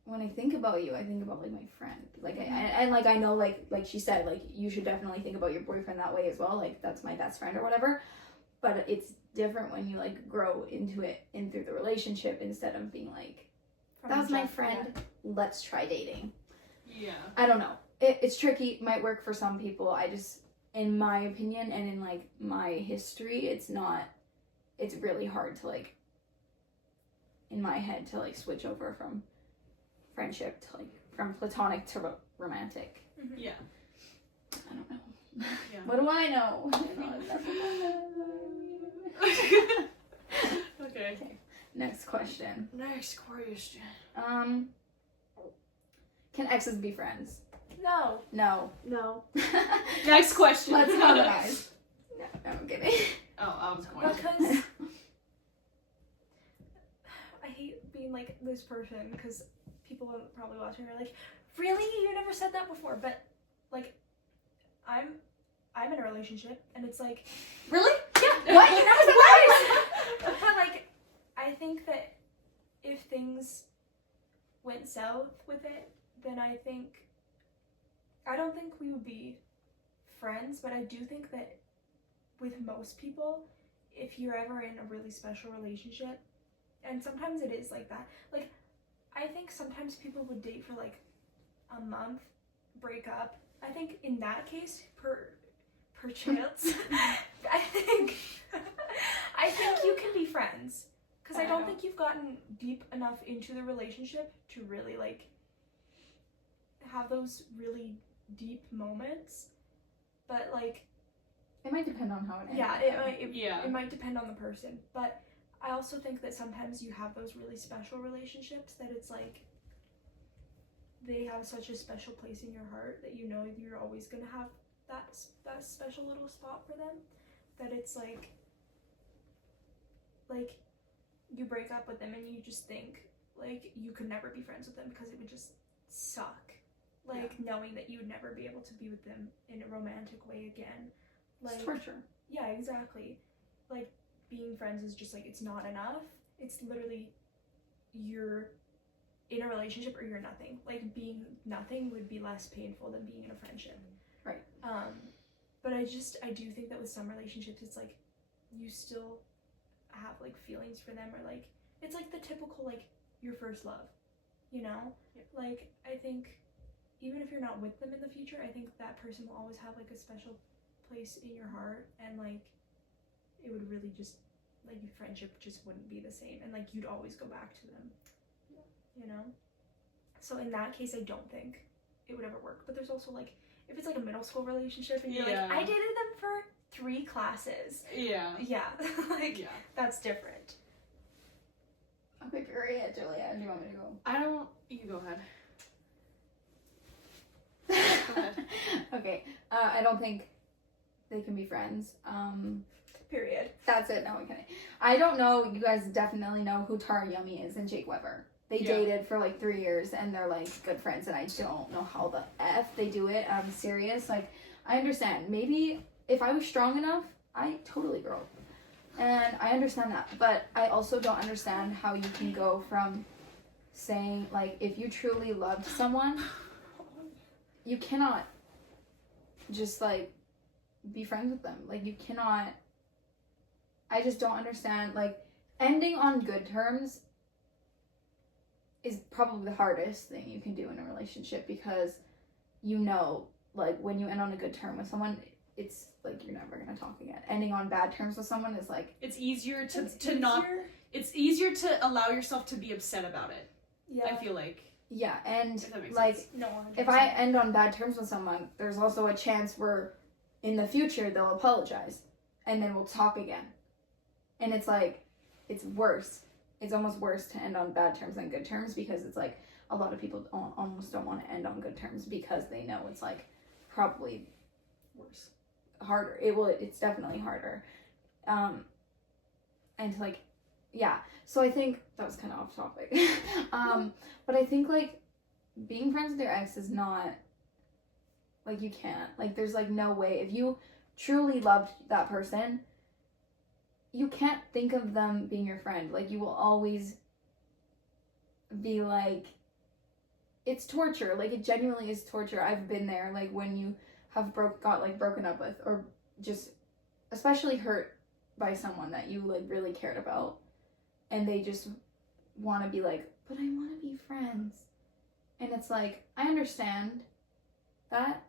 when I think about you, I think about, like, my friend, like, and like, I know, like she said, like, you should definitely think about your boyfriend that way as well, like, that's my best friend or whatever, but it's different when you, like, grow into it and through the relationship instead of being like, that's my friend, let's try dating. Yeah. I don't know. It's tricky, might work for some people. I just, in my opinion and in, like, my history, it's really hard to, like, in my head, to, like, switch over from friendship to, like, from platonic to romantic. Yeah. I don't know. Yeah. What do I know? Okay. Next question. Next question. Can exes be friends? No. No. Next question. Let's harmonize. No, I'm kidding. Oh, I was going to. Because I hate being like this person, because people are probably watching are like, really? You never said that before. But like, I'm in a relationship, and it's like, Really? yeah. What? You never said that? But like, I think that if things went south with it, then I don't think we would be friends, but I do think that with most people, if you're ever in a really special relationship, and sometimes it is like that, like, I think sometimes people would date for like a month, break up. I think in that case, per chance, I think you can be friends, because I don't think you've gotten deep enough into the relationship to really like have those really deep moments. But like, it might depend on how it ends. Yeah, it might depend on the person. But I also think that sometimes you have those really special relationships that it's like they have such a special place in your heart that you know you're always gonna have that special little spot for them, that it's like you break up with them and you just think like you could never be friends with them because it would just suck, like knowing that you would never be able to be with them in a romantic way again. Like, it's torture. Yeah, exactly. Like, being friends is just like, it's not enough. It's literally, you're in a relationship or you're nothing. Like, being nothing would be less painful than being in a friendship. Right. But I do think that with some relationships, it's like you still have like feelings for them, or like it's like the typical like your first love, you know? Yep. Like, I think even if you're not with them in the future, I think that person will always have like a special place in your heart, and like it would really just like your friendship just wouldn't be the same, and like you'd always go back to them. Yeah. You know? So in that case, I don't think it would ever work. But there's also like, if it's like a middle school relationship and you're like, I dated them for 3 classes. Yeah. Yeah. Like, Yeah. that's different. Okay, period, Julia. Do you want me to go? I don't. You can go ahead. Go ahead. Okay. I don't think they can be friends. Period. That's it. No, I'm kidding. I don't know. You guys definitely know who Tara Yummy is and Jake Weber. They dated for like 3 years and they're like good friends, and I don't know how the F they do it. I'm serious. Like, I understand. Maybe if I was strong enough, I totally broke. And I understand that. But I also don't understand how you can go from saying, like, if you truly loved someone, you cannot just, like, be friends with them. Like, you cannot. I just don't understand. Like, ending on good terms is probably the hardest thing you can do in a relationship, because you know, like, when you end on a good term with someone, it's like you're never gonna talk again. Ending on bad terms with someone is like, it's easier it's easier to allow yourself to be upset about it. Yeah. I feel like. Yeah, and If that makes like sense. No, 100%. if I end on bad terms with someone, there's also a chance where in the future they'll apologize and then we'll talk again. And it's like, it's worse. It's almost worse to end on bad terms than good terms, because it's like a lot of people almost don't want to end on good terms because they know it's like probably Worse. harder. It's definitely harder. And like, yeah. So I think that was kind of off topic. But I think like being friends with your ex is not, like, you can't, like, there's like no way. If you truly loved that person, you can't think of them being your friend. Like, you will always be like, it's torture. Like, it genuinely is torture. I've been there. Like, when you have broken up with, or just especially hurt by someone that you like really cared about, and they just want to be like, but I want to be friends. And it's like, I understand that,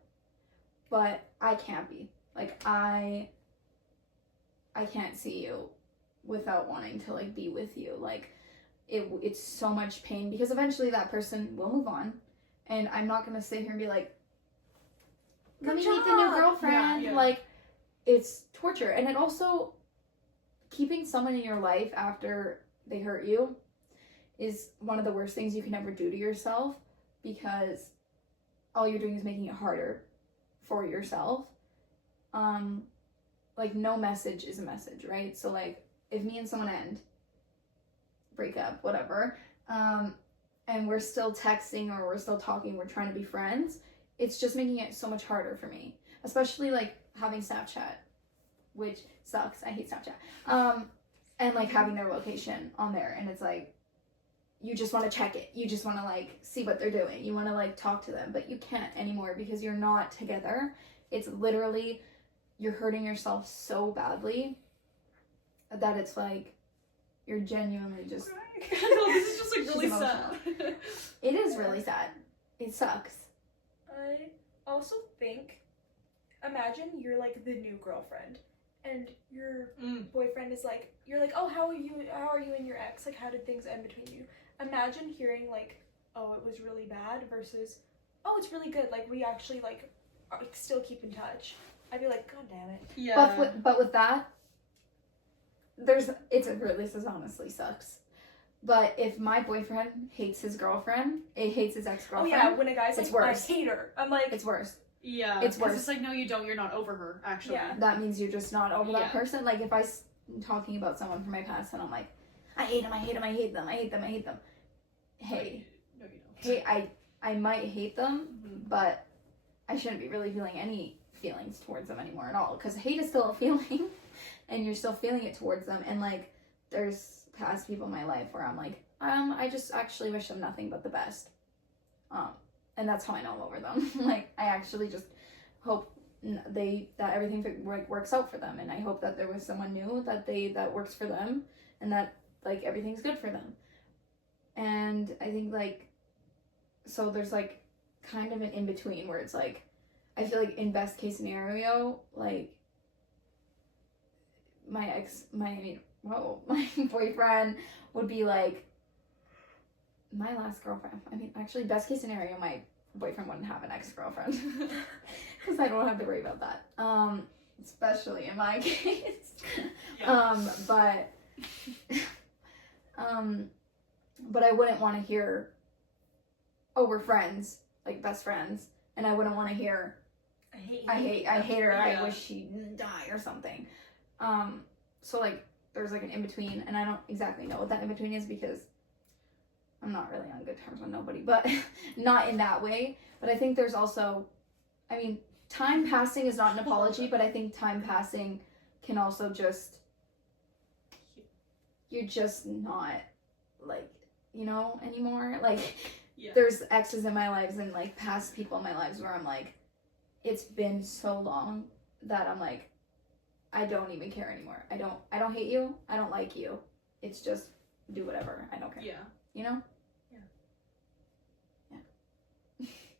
but I can't be. Like, I can't see you without wanting to like be with you. Like, it's so much pain, because eventually that person will move on, and I'm not gonna sit here and be like, let me meet the new girlfriend. Yeah. Like, it's torture. And it also, keeping someone in your life after they hurt you is one of the worst things you can ever do to yourself, because all you're doing is making it harder for yourself. Like, no message is a message, right? So like, if me and someone break up, whatever, and we're still texting or we're still talking, we're trying to be friends, it's just making it so much harder for me, especially like having Snapchat, which sucks. I hate Snapchat. And like having their location on there, and it's like, you just want to check it. You just want to like see what they're doing. You want to like talk to them, but you can't anymore because you're not together. It's literally, you're hurting yourself so badly. that it's like you're genuinely just. No, this is just like really She's sad. It is really sad. It sucks. I also think, imagine you're like the new girlfriend, and your boyfriend is like, you're like, oh, how are you and your ex? Like, how did things end between you? Imagine hearing like, oh, it was really bad versus, oh, it's really good. Like, we actually like still keep in touch. I'd be like, God damn it. Yeah. But with that, this honestly sucks. But if my boyfriend hates his girlfriend, hates his ex-girlfriend. Oh yeah, when a guy's it's like, worse. I hate her. I'm like, it's worse. Yeah. It's worse. It's like, no, you don't. You're not over her, actually. Yeah. That means you're just not over Yeah. that person. Like, if I'm talking about someone from my past and I'm like, I hate them, I hate them, I hate them, I hate them, I hate them. Hey. No, you don't. Hey, I might hate them, Mhm. but I shouldn't be really feeling any feelings towards them anymore at all. Because hate is still a feeling, and you're still feeling it towards them. And, like, there's past people in my life where I'm like, I just actually wish them nothing but the best. And that's how I know I'm over them. Like, I actually just hope that everything works out for them, and I hope that there was someone new that works for them, and that like everything's good for them. And I think like, so there's like kind of an in between where it's like, I feel like in best case scenario, like my boyfriend would be like my last girlfriend. I mean, actually, best case scenario, my boyfriend wouldn't have an ex-girlfriend because I don't have to worry about that. Especially in my case. Yeah. But I wouldn't want to hear, oh, we're friends, like best friends, and I wouldn't want to hear, I hate her. Yeah. I wish she'd die or something. So like there's like an in between, and I don't exactly know what that in between is because I'm not really on good terms with nobody, but not in that way. But I think there's also, I mean, time passing is not an apology, but I think time passing can also just, you're just not like, anymore. Like, Yeah. there's exes in my lives and like past people in my lives where I'm like, it's been so long that I'm like, I don't even care anymore. I don't hate you. I don't like you. It's just do whatever. I don't care. Yeah. You know?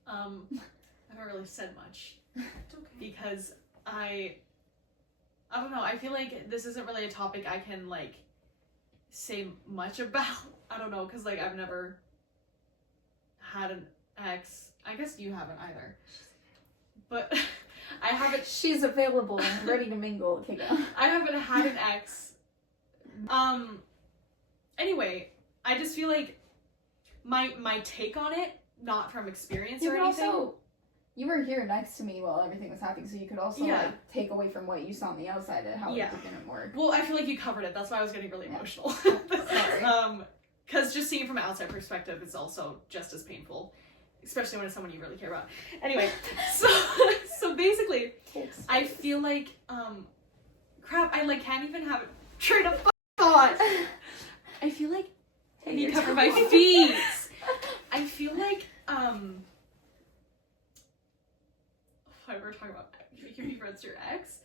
I haven't really said much It's okay. because I don't know. I feel like this isn't really a topic I can like say much about. I don't know, because like I've never had an ex. I guess you haven't either. But I haven't. She's available and ready to mingle. Okay, go. I haven't had an ex. Anyway, I just feel like my take on it, not from experience You or could anything. also, you were here next to me while everything was happening, so you could also like take away from what you saw on the outside and how it didn't work. Well, I feel like you covered it. That's why I was getting really emotional. Sorry. Because just seeing from an outside perspective is also just as painful, especially when it's someone you really care about. Anyway, so basically, I feel like crap. I like can't even have a train of thought. I feel like I need to cover my feet. I feel like why we're talking about you can be friends with your ex.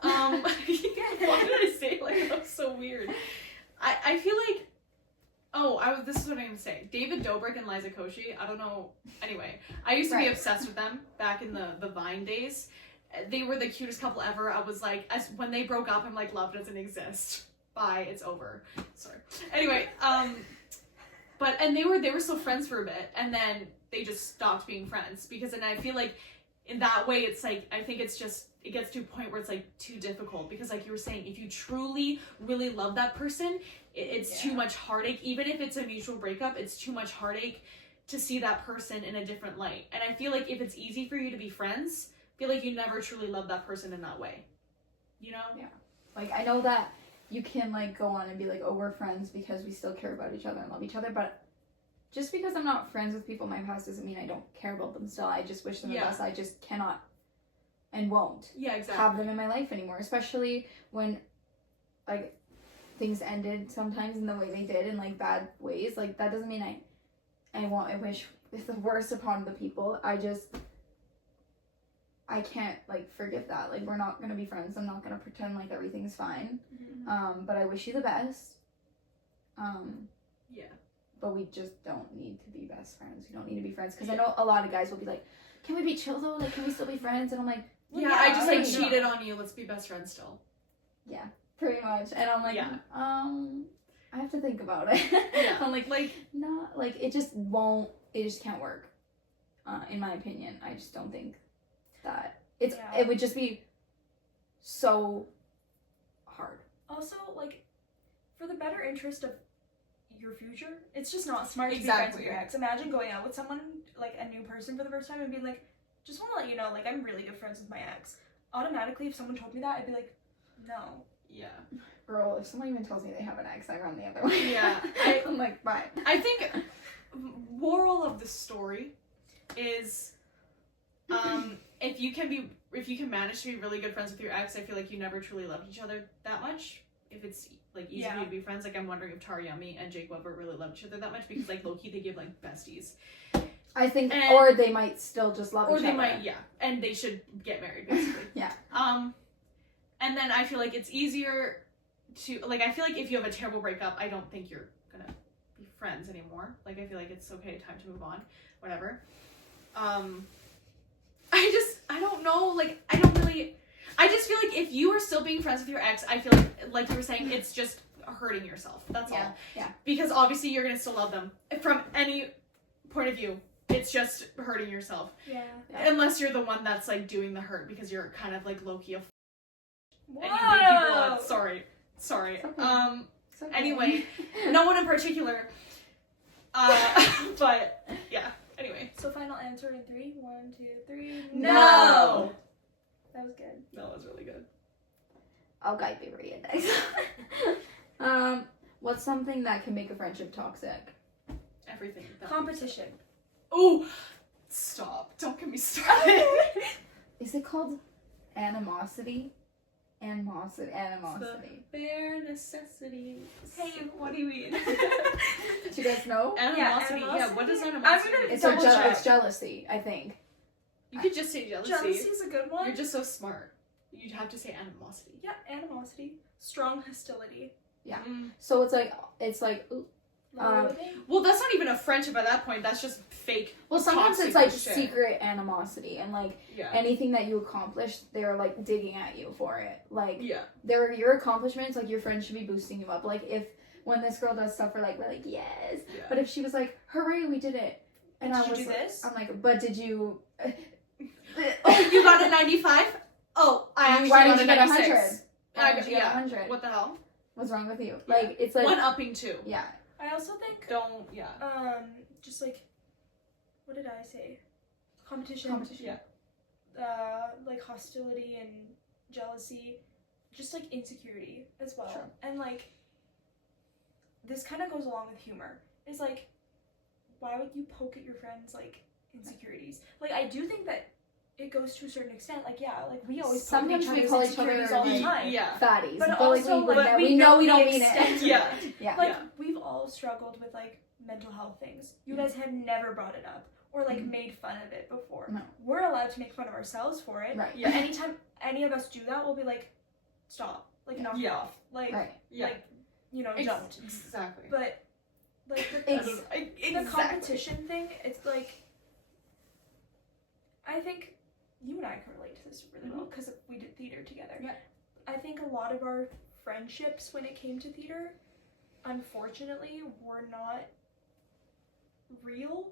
Why did I say it like that? Was so weird. I feel like this is what I'm gonna say. David Dobrik and Liza Koshy. I don't know. Anyway, I used to be obsessed with them back in the Vine days. They were the cutest couple ever. I was like, when they broke up, I'm like, love doesn't exist. Bye, it's over. Sorry. Anyway, and they were still friends for a bit, and then they just stopped being friends because then I feel like in that way it's like I think it gets to a point where it's like too difficult because like you were saying, if you truly really love that person, it's too much heartache. Even if it's a mutual breakup, it's too much heartache to see that person in a different light. And I feel like if it's easy for you to be friends, I feel like you never truly love that person in that way. You know? Yeah. Like I know that you can like go on and be like, oh, we're friends because we still care about each other and love each other, but just because I'm not friends with people in my past doesn't mean I don't care about them still. I just wish them the best. I just cannot and won't have them in my life anymore, especially when like things ended sometimes in the way they did in like bad ways. Like that doesn't mean I wish the worst upon the people. I I can't like forgive that. Like we're not gonna be friends. I'm not gonna pretend like everything's fine. But I wish you the best. Yeah. But we just don't need to be best friends. We don't need to be friends because I know a lot of guys will be like, "Can we be chill though? Like, can we still be friends?" And I'm like, well, yeah, I just like no. cheated on you. Let's be best friends still. Yeah, pretty much. And I'm like, Yeah. I have to think about it. Yeah. I'm like, no, like it just won't. It just can't work. In my opinion, I just don't think that it would just be so hard. Also, like, for the better interest of your future, it's just not smart to be friends with your ex. Imagine going out with someone, like a new person for the first time and being like, just want to let you know, like, I'm really good friends with my ex. Automatically, if someone told me that, I'd be like, no. Yeah. Girl, if someone even tells me they have an ex, I run the other way. Yeah. I'm like, bye. I think moral of the story is if you can manage to be really good friends with your ex, I feel like you never truly loved each other that much. If it's like easy for you to be friends, like I'm wondering if To Yap and Jake Weber really loved each other that much because like low-key they give like besties. I think, or they might still just love each other. Or they might, yeah, and they should get married basically. Yeah. And then I feel like it's easier to like. I feel like if you have a terrible breakup, I don't think you're gonna be friends anymore. Like I feel like it's okay, time to move on, whatever. I don't know. Like I don't really. I just feel like if you are still being friends with your ex, I feel like you were saying, it's just hurting yourself. That's all. Yeah. Because obviously you're gonna still love them from any point of view. It's just hurting yourself. Yeah. Unless you're the one that's like doing the hurt because you're kind of like low-key a Whoa! and you make people out. Sorry. It's okay. It's okay. Anyway, no one in particular. But yeah. Anyway. So final answer in 3. 1, 2, 3. No. That was good. That was really good. I'll guide Maria next. What's something that can make a friendship toxic? Everything. Competition. Oh, stop! Don't get me started. Is it called animosity? Animosity. Bare necessities. Hey, what do you mean? Do you guys know? Animosity. Yeah, what does animosity mean? It's double check. it's jealousy, I think. You could just say jealousy. Jealousy is a good one. You're just so smart. You'd have to say animosity. Yeah, animosity. Strong hostility. Yeah. So it's like ooh, well, that's not even a friendship at that point. That's just fake. well, sometimes toxic it's like shit. secret animosity and like anything that you accomplish, they're like digging at you for it. Like they're your accomplishments, like your friends should be boosting you up. Like if when this girl does stuff, we're like yes. Yeah. But if she was like, hooray, we did it, and did I was you do like, this? I'm like, but did you? Oh, you got a 95? Oh, I actually Why got did a you get 96. 100? Why did you get 100? What the hell? What's wrong with you? Yeah. Like it's like one upping two. Yeah. I also think Yeah. just like what did I say? Competition. Yeah. Like hostility and jealousy, just like insecurity as well. Sure. And like this kind of goes along with humor. It's like why would you poke at your friends like insecurities? Like I do think that it goes to a certain extent. Like yeah, like we always sometimes poke we at each call other's each other insecurities all the time. Yeah. fatties, But like, also, we know we don't mean extent it. to Yeah. Yeah. Like we've all struggled with like mental health things. You guys have never brought it up or like made fun of it before. No. We're allowed to make fun of ourselves for it. Right. But anytime any of us do that, we'll be like, stop. Like knock it off. Like Right. like don't. Exactly. But like the competition thing, it's like I think you and I can relate to this really well because we did theater together. Yeah. I think a lot of our friendships when it came to theater, unfortunately, were not real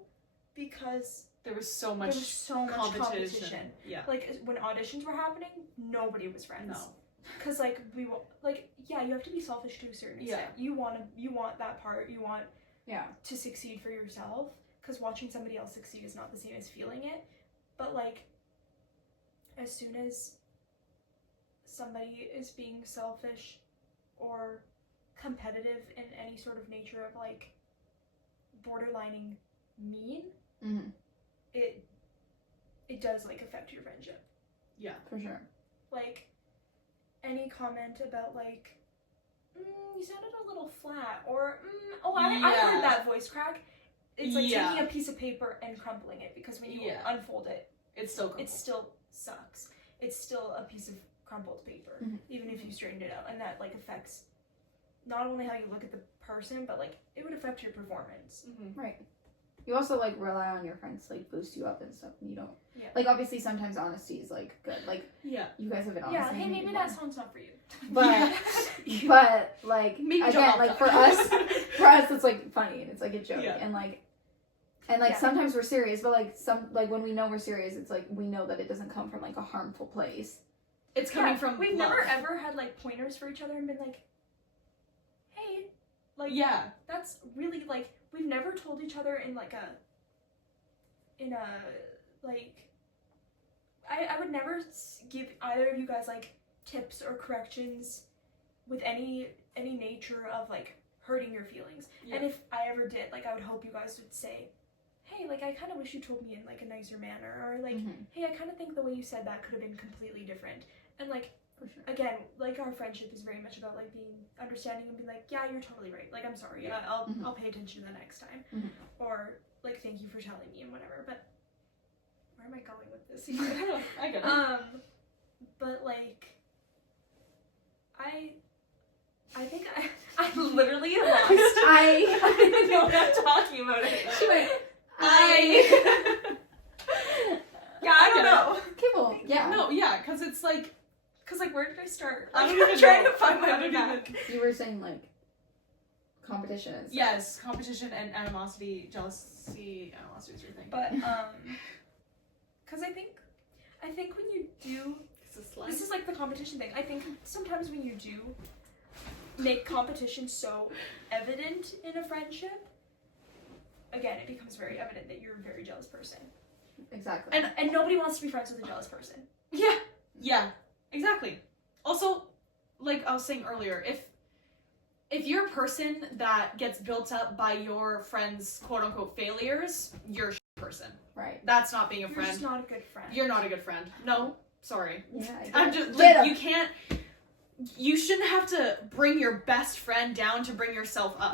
because there was so much competition. Yeah. Like when auditions were happening, nobody was friends. No. Because like you have to be selfish to a certain extent. You want that part. You want to succeed for yourself. Because watching somebody else succeed is not the same as feeling it. But like, as soon as somebody is being selfish or competitive in any sort of nature of like borderlining mean, it does like affect your friendship. Yeah, for sure. Like any comment about like you sounded a little flat or I heard that voice crack. It's like taking a piece of paper and crumpling it because when you unfold it, it's still crumpled. It's still sucks, it's still a piece of crumpled paper, even if you straightened it out, and that like affects not only how you look at the person, but like it would affect your performance. Right. You also like rely on your friends to like boost you up and stuff, and you don't. Yeah. Like obviously sometimes honesty is like good. Like you guys have been honest. Yeah. Hey, maybe that song's not for you. But but like Maybe again, like for us it's like funny and it's like a joke and like sometimes we're serious, but like when we know we're serious, it's like we know that it doesn't come from like a harmful place. It's coming from We've love. never ever had like pointers for each other and been like, hey, like that's really like we've never told each other in like I would never give either of you guys like tips or corrections with any nature of like hurting your feelings. And if I ever did, like I would hope you guys would say, hey, like I kind of wish you told me in like a nicer manner, or like hey, I kind of think the way you said that could have been completely different. And like For sure. again, like our friendship is very much about like being understanding and being like, yeah, you're totally right, like I'm sorry, I'll pay attention the next time, or like thank you for telling me and whatever. But where am I going with this here? I get it. But like I think I literally lost. I didn't know what I'm talking about it. She went, yeah, I don't know. Kibble. Yeah. No, yeah, because it's like, where did I start? I don't I'm even trying know. to find I my don't way back. You were saying like competition and stuff. Yes, competition and animosity, jealousy, animosity is your thing. But because I think when you do, this is like the competition thing. I think sometimes when you do make competition so evident in a friendship, again, it becomes very evident that you're a very jealous person. Exactly. And nobody wants to be friends with a jealous person. Yeah, exactly. Also, like I was saying earlier, if you're a person that gets built up by your friends' quote unquote failures, you're a person. Right. That's not being a You're friend. just not a good friend. You're not a good friend. No, sorry. Yeah. I'm just like, you can't. You shouldn't have to bring your best friend down to bring yourself up.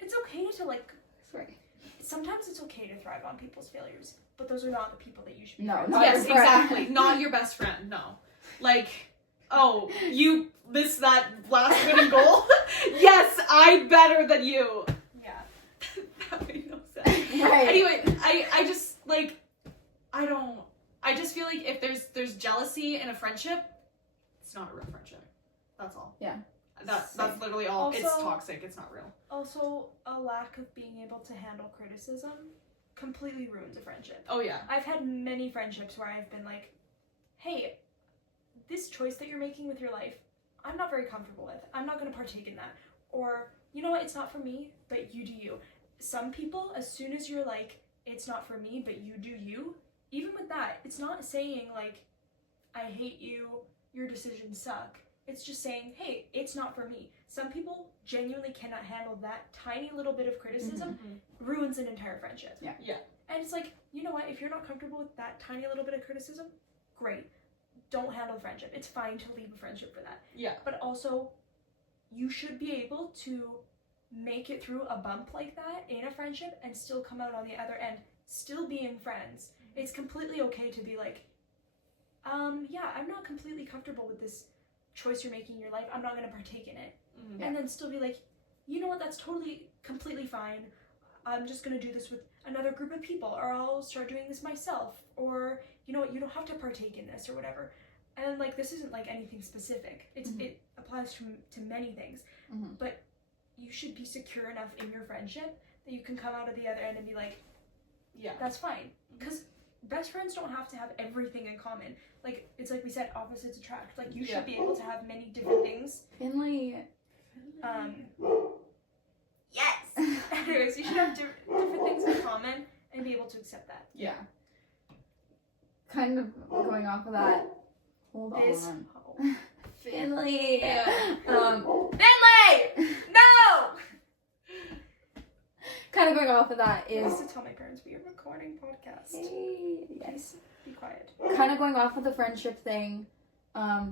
It's okay to like. Sorry. Sometimes it's okay to thrive on people's failures, but those are not the people that you should be. No, friends not with. Yes, your friend. exactly. Not your best friend. No. Like, oh, you missed that last winning goal? Yes, I'm better than you. Yeah. That made no sense. Right. Anyway, I just like I just feel like if there's jealousy in a friendship, it's not a real friendship. That's all. Yeah. That's literally all. Also, it's toxic. It's not real. Also, a lack of being able to handle criticism completely ruins a friendship. Oh yeah. I've had many friendships where I've been like, hey, this choice that you're making with your life, I'm not very comfortable with. I'm not going to partake in that. Or, you know what, it's not for me, but you do you. Some people, as soon as you're like, it's not for me, but you do you, even with that, it's not saying like, I hate you, your decisions suck. It's just saying, hey, it's not for me. Some people genuinely cannot handle that tiny little bit of criticism, ruins an entire friendship. Yeah. And it's like, you know what, if you're not comfortable with that tiny little bit of criticism, great. Don't handle a friendship. It's fine to leave a friendship for that. Yeah. But also, you should be able to make it through a bump like that in a friendship and still come out on the other end, still being friends. It's completely okay to be like, yeah, I'm not completely comfortable with this choice you're making in your life. I'm not going to partake in it. And then still be like, you know what, that's totally, completely fine. I'm just going to do this with another group of people, or I'll start doing this myself, or you know what, you don't have to partake in this or whatever. And like, this isn't like anything specific. It applies to many things. But you should be secure enough in your friendship that you can come out of the other end and be like, yeah, that's fine. Because best friends don't have to have everything in common. Like, it's like we said, opposites attract. Like, you should be able to have many different things. Finley. Yes! Anyways, you should have different things in common and be able to accept that. Yeah. Kind of going off of that. Hold on. Finley. Finley! No! Kind of going off of that I is. used to tell my parents we are recording podcast. Hey, yes. Please be quiet. Kind of going off of the friendship thing. I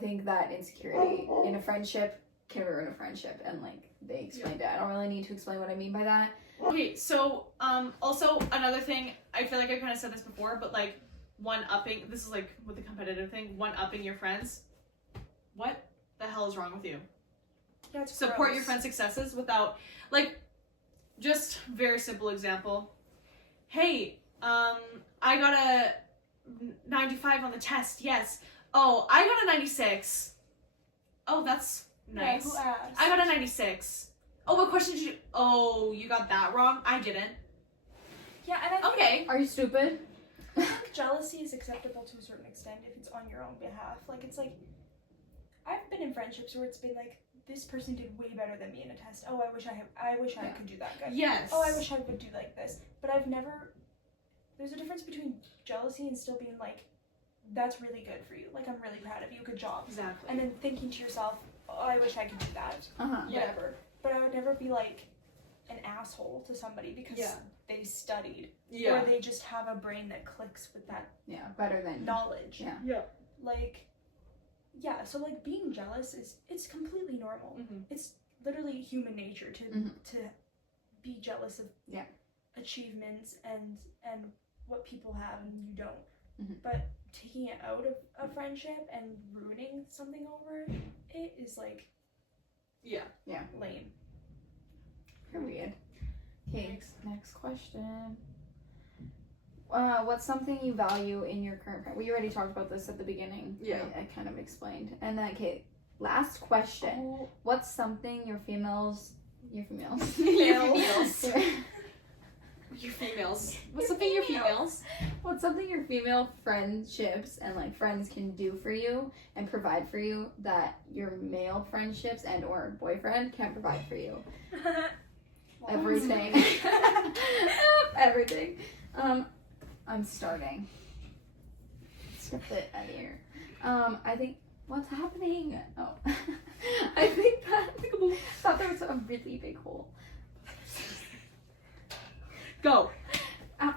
think that insecurity in a friendship can ruin a friendship, and like they explained it. I don't really need to explain what I mean by that. Okay, so also another thing, I feel like I kind of said this before, but like one-upping, this is like with the competitive thing, one-upping your friends. What the hell is wrong with you? Yeah, it's Support gross. your friends' successes without, like, just very simple example. Hey, I got a 95 on the test, yes. Oh, I got a 96. Oh, that's nice. Yeah, who asked? I got a 96. Oh, what question did you... Oh, you got that wrong? I didn't. Yeah, and I think, Okay. Are you stupid? I think jealousy is acceptable to a certain extent if it's on your own behalf. Like, it's like, I've been in friendships where it's been like, this person did way better than me in a test. Oh, I wish I could do that, guy. Yes. Oh, I wish I could do like this. But I've never... There's a difference between jealousy and still being like, that's really good for you. Like, I'm really proud of you. Good job. Exactly. And then thinking to yourself, oh, I wish I could do that. Yeah. Whatever. But I would never be like an asshole to somebody because Yeah. they studied. Yeah. Or they just have a brain that clicks with that Yeah, better than knowledge. Yeah. Yeah. Like, yeah, so like being jealous it's completely normal. Mm-hmm. It's literally human nature to Mhm. to be jealous of Yeah. achievements and what people have and you don't. Mhm. But taking it out of a friendship and ruining something over it is like Yeah. lame. Period. Okay, next question. What's something you value in your current friend? We already talked about this at the beginning. Yeah. I kind of explained. And then, okay, last question. What's something your females... Your females. Your females. What's something your females? What's something your female friendships and like friends can do for you and provide for you that your male friendships and or boyfriend can't provide for you? Everything. Everything. I'm starting. Skip it out of here. I think what's happening? Oh, I think that thought there was a really big hole. Go. Ow.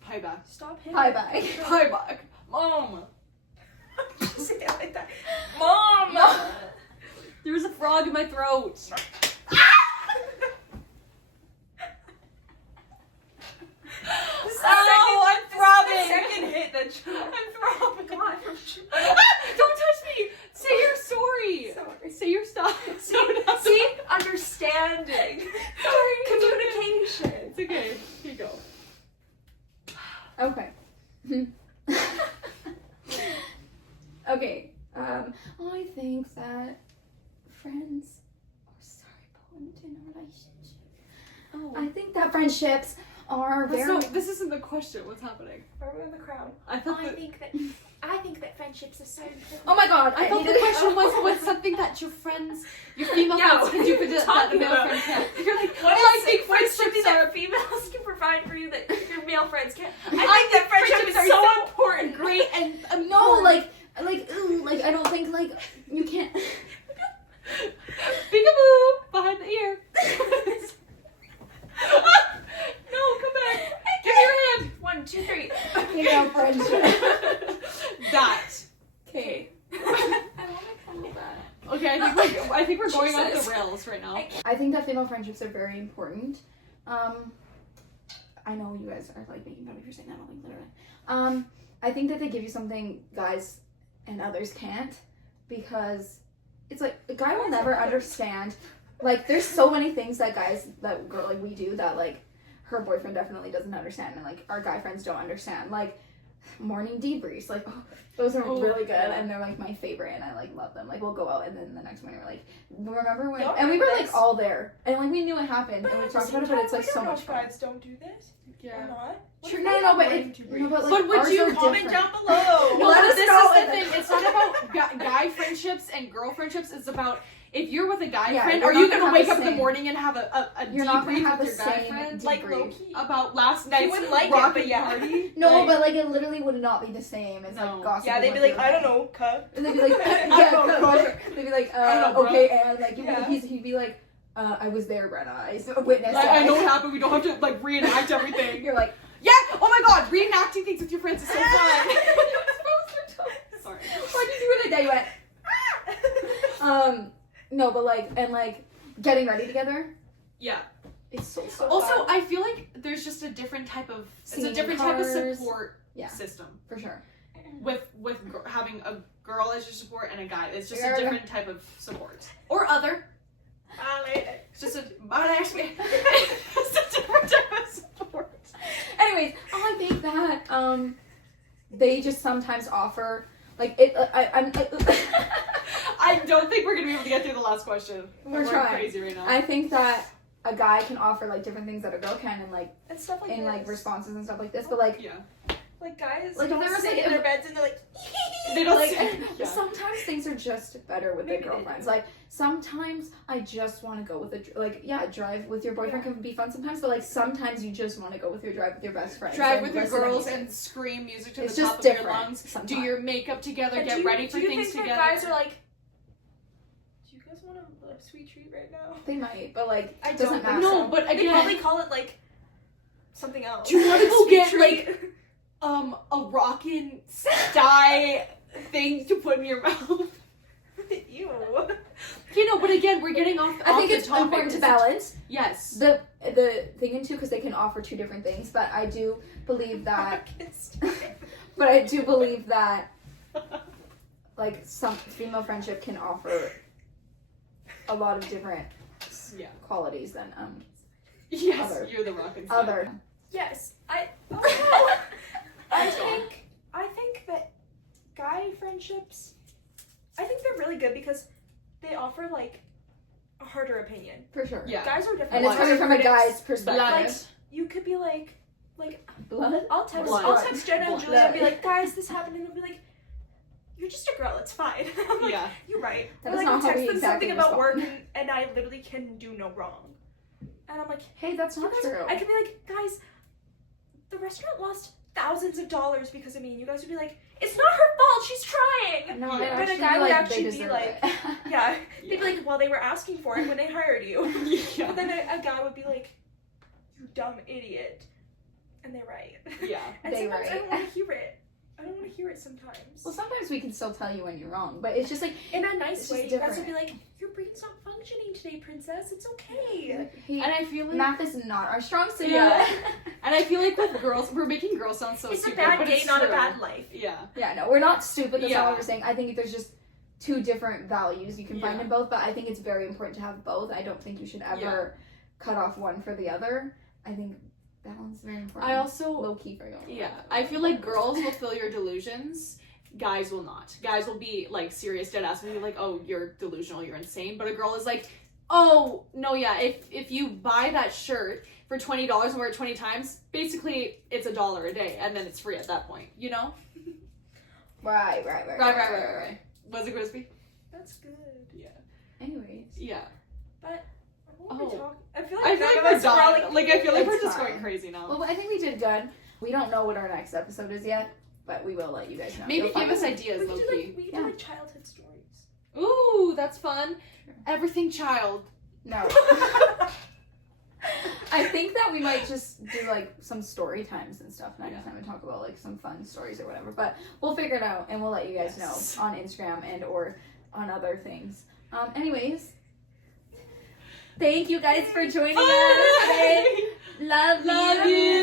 Pie back. Stop him. Bye bye. Pie back. Mom. Just say that like that. Mom! There was a frog in my throat. Oh, I'm throbbing. Second hit that I'm throbbing. Come on. Don't touch me. Say your story. Sorry. Say your stuff. See? Understanding. Sorry. Communication. It's okay. Here you go. Okay. Okay. I think that friends are sorry important in a relationship. Oh. I think that friendships are very. So this isn't the question. What's happening? Are we on the crown? I thought that, I think that friendships are so important. Oh my god! I thought the question was what's something that your friends, your female Yeah, friends can do for that the male about? friends can't. You're like, What I is think friendships friendships that are females can provide for you that your male friends can't? I think I that friendship friendships is are so so important. great and No, like, ooh, like I don't think like you can't. Peekaboo behind the ear. No, come back. Give me your hand. 1, 2, 3. You know, friendship. That. Okay. I want to call that. Okay, I think we're going off the rails right now. I think that female friendships are very important. I know you guys are like making fun of me for saying that, but like literally. I think that they give you something guys and others can't, because it's like a guy will never understand. Like there's so many things that girl like we do that like her boyfriend definitely doesn't understand, and like our guy friends don't understand. Like morning debriefs, like those are really good, and they're like my favorite, and I like love them. Like we'll go out, and then the next morning we're like, remember when? And we were like all there, and like we knew what happened, and we talked about it, but it's like so much fun. Guys don't do this. Yeah. Or not. Sure, no, but like But would ours you are Comment different. down below. No, Let but us this know is in the the- thing. It's not about guy friendships and girl friendships. It's about if you're with a guy Yeah, friend, you're are not you gonna gonna have wake the up in the same- morning and have a You're not gonna debrief have with the your guy same friend Like debrief. low-key. about last They night's wouldn't like it, rocket but yeah. party? No, but like it literally would not be the same as No. like gossiping. Yeah, they'd be with like, your I don't friend. know, cup. And they'd be like, I yeah, don't know, closure. They'd be like, I don't know, bro. okay, and like Yeah. he'd be like, I was there, Brenna. I witnessed Like, it. I know what happened. We don't have to like reenact everything. You're like, Yeah. Oh my god, reenacting things with your friends is so fun. Sorry. Sorry. What'd you do in a day? You went, no, but like, and like getting ready together. Yeah. It's so Also, fun. I feel like there's just a different type of Singing it's a different type of cars. support Yeah. system For sure. with having a girl as your support and a guy. It's just Yeah. a different type of support or other. It's just a it's a different type of support. Anyways, I think that they just sometimes offer like it. I'm. I don't think we're gonna be able to get through the last question. We're trying. Crazy right now. I think that a guy can offer like different things that a girl can, and like And stuff like in this. like responses and stuff like this. But like, Yeah. Like guys, Like, if there was, sit like, in their beds and they're like, They don't like see- yeah. sometimes things are just better with their Maybe they girlfriends. do. Like sometimes I just want to go with a drive with your boyfriend can be fun sometimes, but like sometimes you just want to go with your drive with your best friend. Drive and with your listen to girls music. and scream music to It's the just top of your different lungs. sometimes. Do your makeup together. And Get ready for do you things think together. that guys are like, do you guys want a sweet treat right now? They might, but like I it doesn't don't matter. think No, but They again, probably call it like something else. Do you wanna go Sweet get, treat. a rockin' sty thing to put in your mouth. Ew. You know, but again, we're getting off. I think the it's topic. important to balance Yes. the thing into because they can offer two different things. But I do believe that. But I do believe that like some female friendship can offer a lot of different Yeah. qualities than Yes, Other. you're the rockin' sty. other. Yes, I think that guy friendships, I think they're really good because they offer like a harder opinion. For sure. Yeah. Guys are different. And it's Blood. coming from a Critics. guy's perspective. Blood. You could be like Blood? I'll text Blood. Jenna and Blood. Julia and be like, guys, this happened, and they'll be like, you're just a girl, it's fine. I'm like, Yeah. you're right. That Or is like not I'll how text we them exactly something about work respond. and I literally can do no wrong. And I'm like, Hey, that's you not guys, true. I could be like, guys, the restaurant lost thousands of dollars because of me, and you guys would be like, it's not her fault, she's trying. No, Yeah. I'd But a actually guy be would like, actually they be deserve like- it. Yeah. They'd be like, well, they were asking for it when they hired you. Yeah. But then a guy would be like, you dumb idiot. And they're right. Yeah. And They sometimes I right. don't want to hear it. I don't want to hear it sometimes. Well, sometimes we can still tell you when you're wrong, but it's just like, In a nice It's way, just you guys would be different. like, your brain's not functioning today, princess. It's okay. hey, And I feel like math is not our strong suit. Yeah. And I feel like with girls, we're making girls sound so It's a stupid, bad but day, it's not a true. bad life. Yeah. Yeah, no, we're not stupid. That's not Yeah. what we're saying. I think there's just two different values you can find Yeah. in both, but I think it's very important to have both. I don't think you should ever cut off one for the other. I think balance is very important. I also low key for you. Yeah, I feel like girls will fill your delusions. Guys will not. Guys will be like serious, dead ass, and be like, "Oh, you're delusional, you're insane." But a girl is like, "Oh, no, yeah. If you buy that shirt for $20 and wear it 20 times, basically it's $1 a day, and then it's free at that point. You know? Right. Right. Was it crispy? That's good. Yeah. Anyways, Yeah. What are we Oh. talking? I feel I like feel none like of we're us are done. like, Like I feel like It's we're just fine. going crazy now. well, I think we did good. We don't know what our next episode is yet, but we will let you guys know. Maybe You'll give find us out. ideas, we low could key. do Yeah. like childhood stories. Ooh, that's fun. Sure. Everything child. No. I think that we might just do like some story times and stuff next time and talk about like some fun stories or whatever. But we'll figure it out and we'll let you guys Yes. know on Instagram and or on other things. Anyways, thank you guys for joining us today. Love you.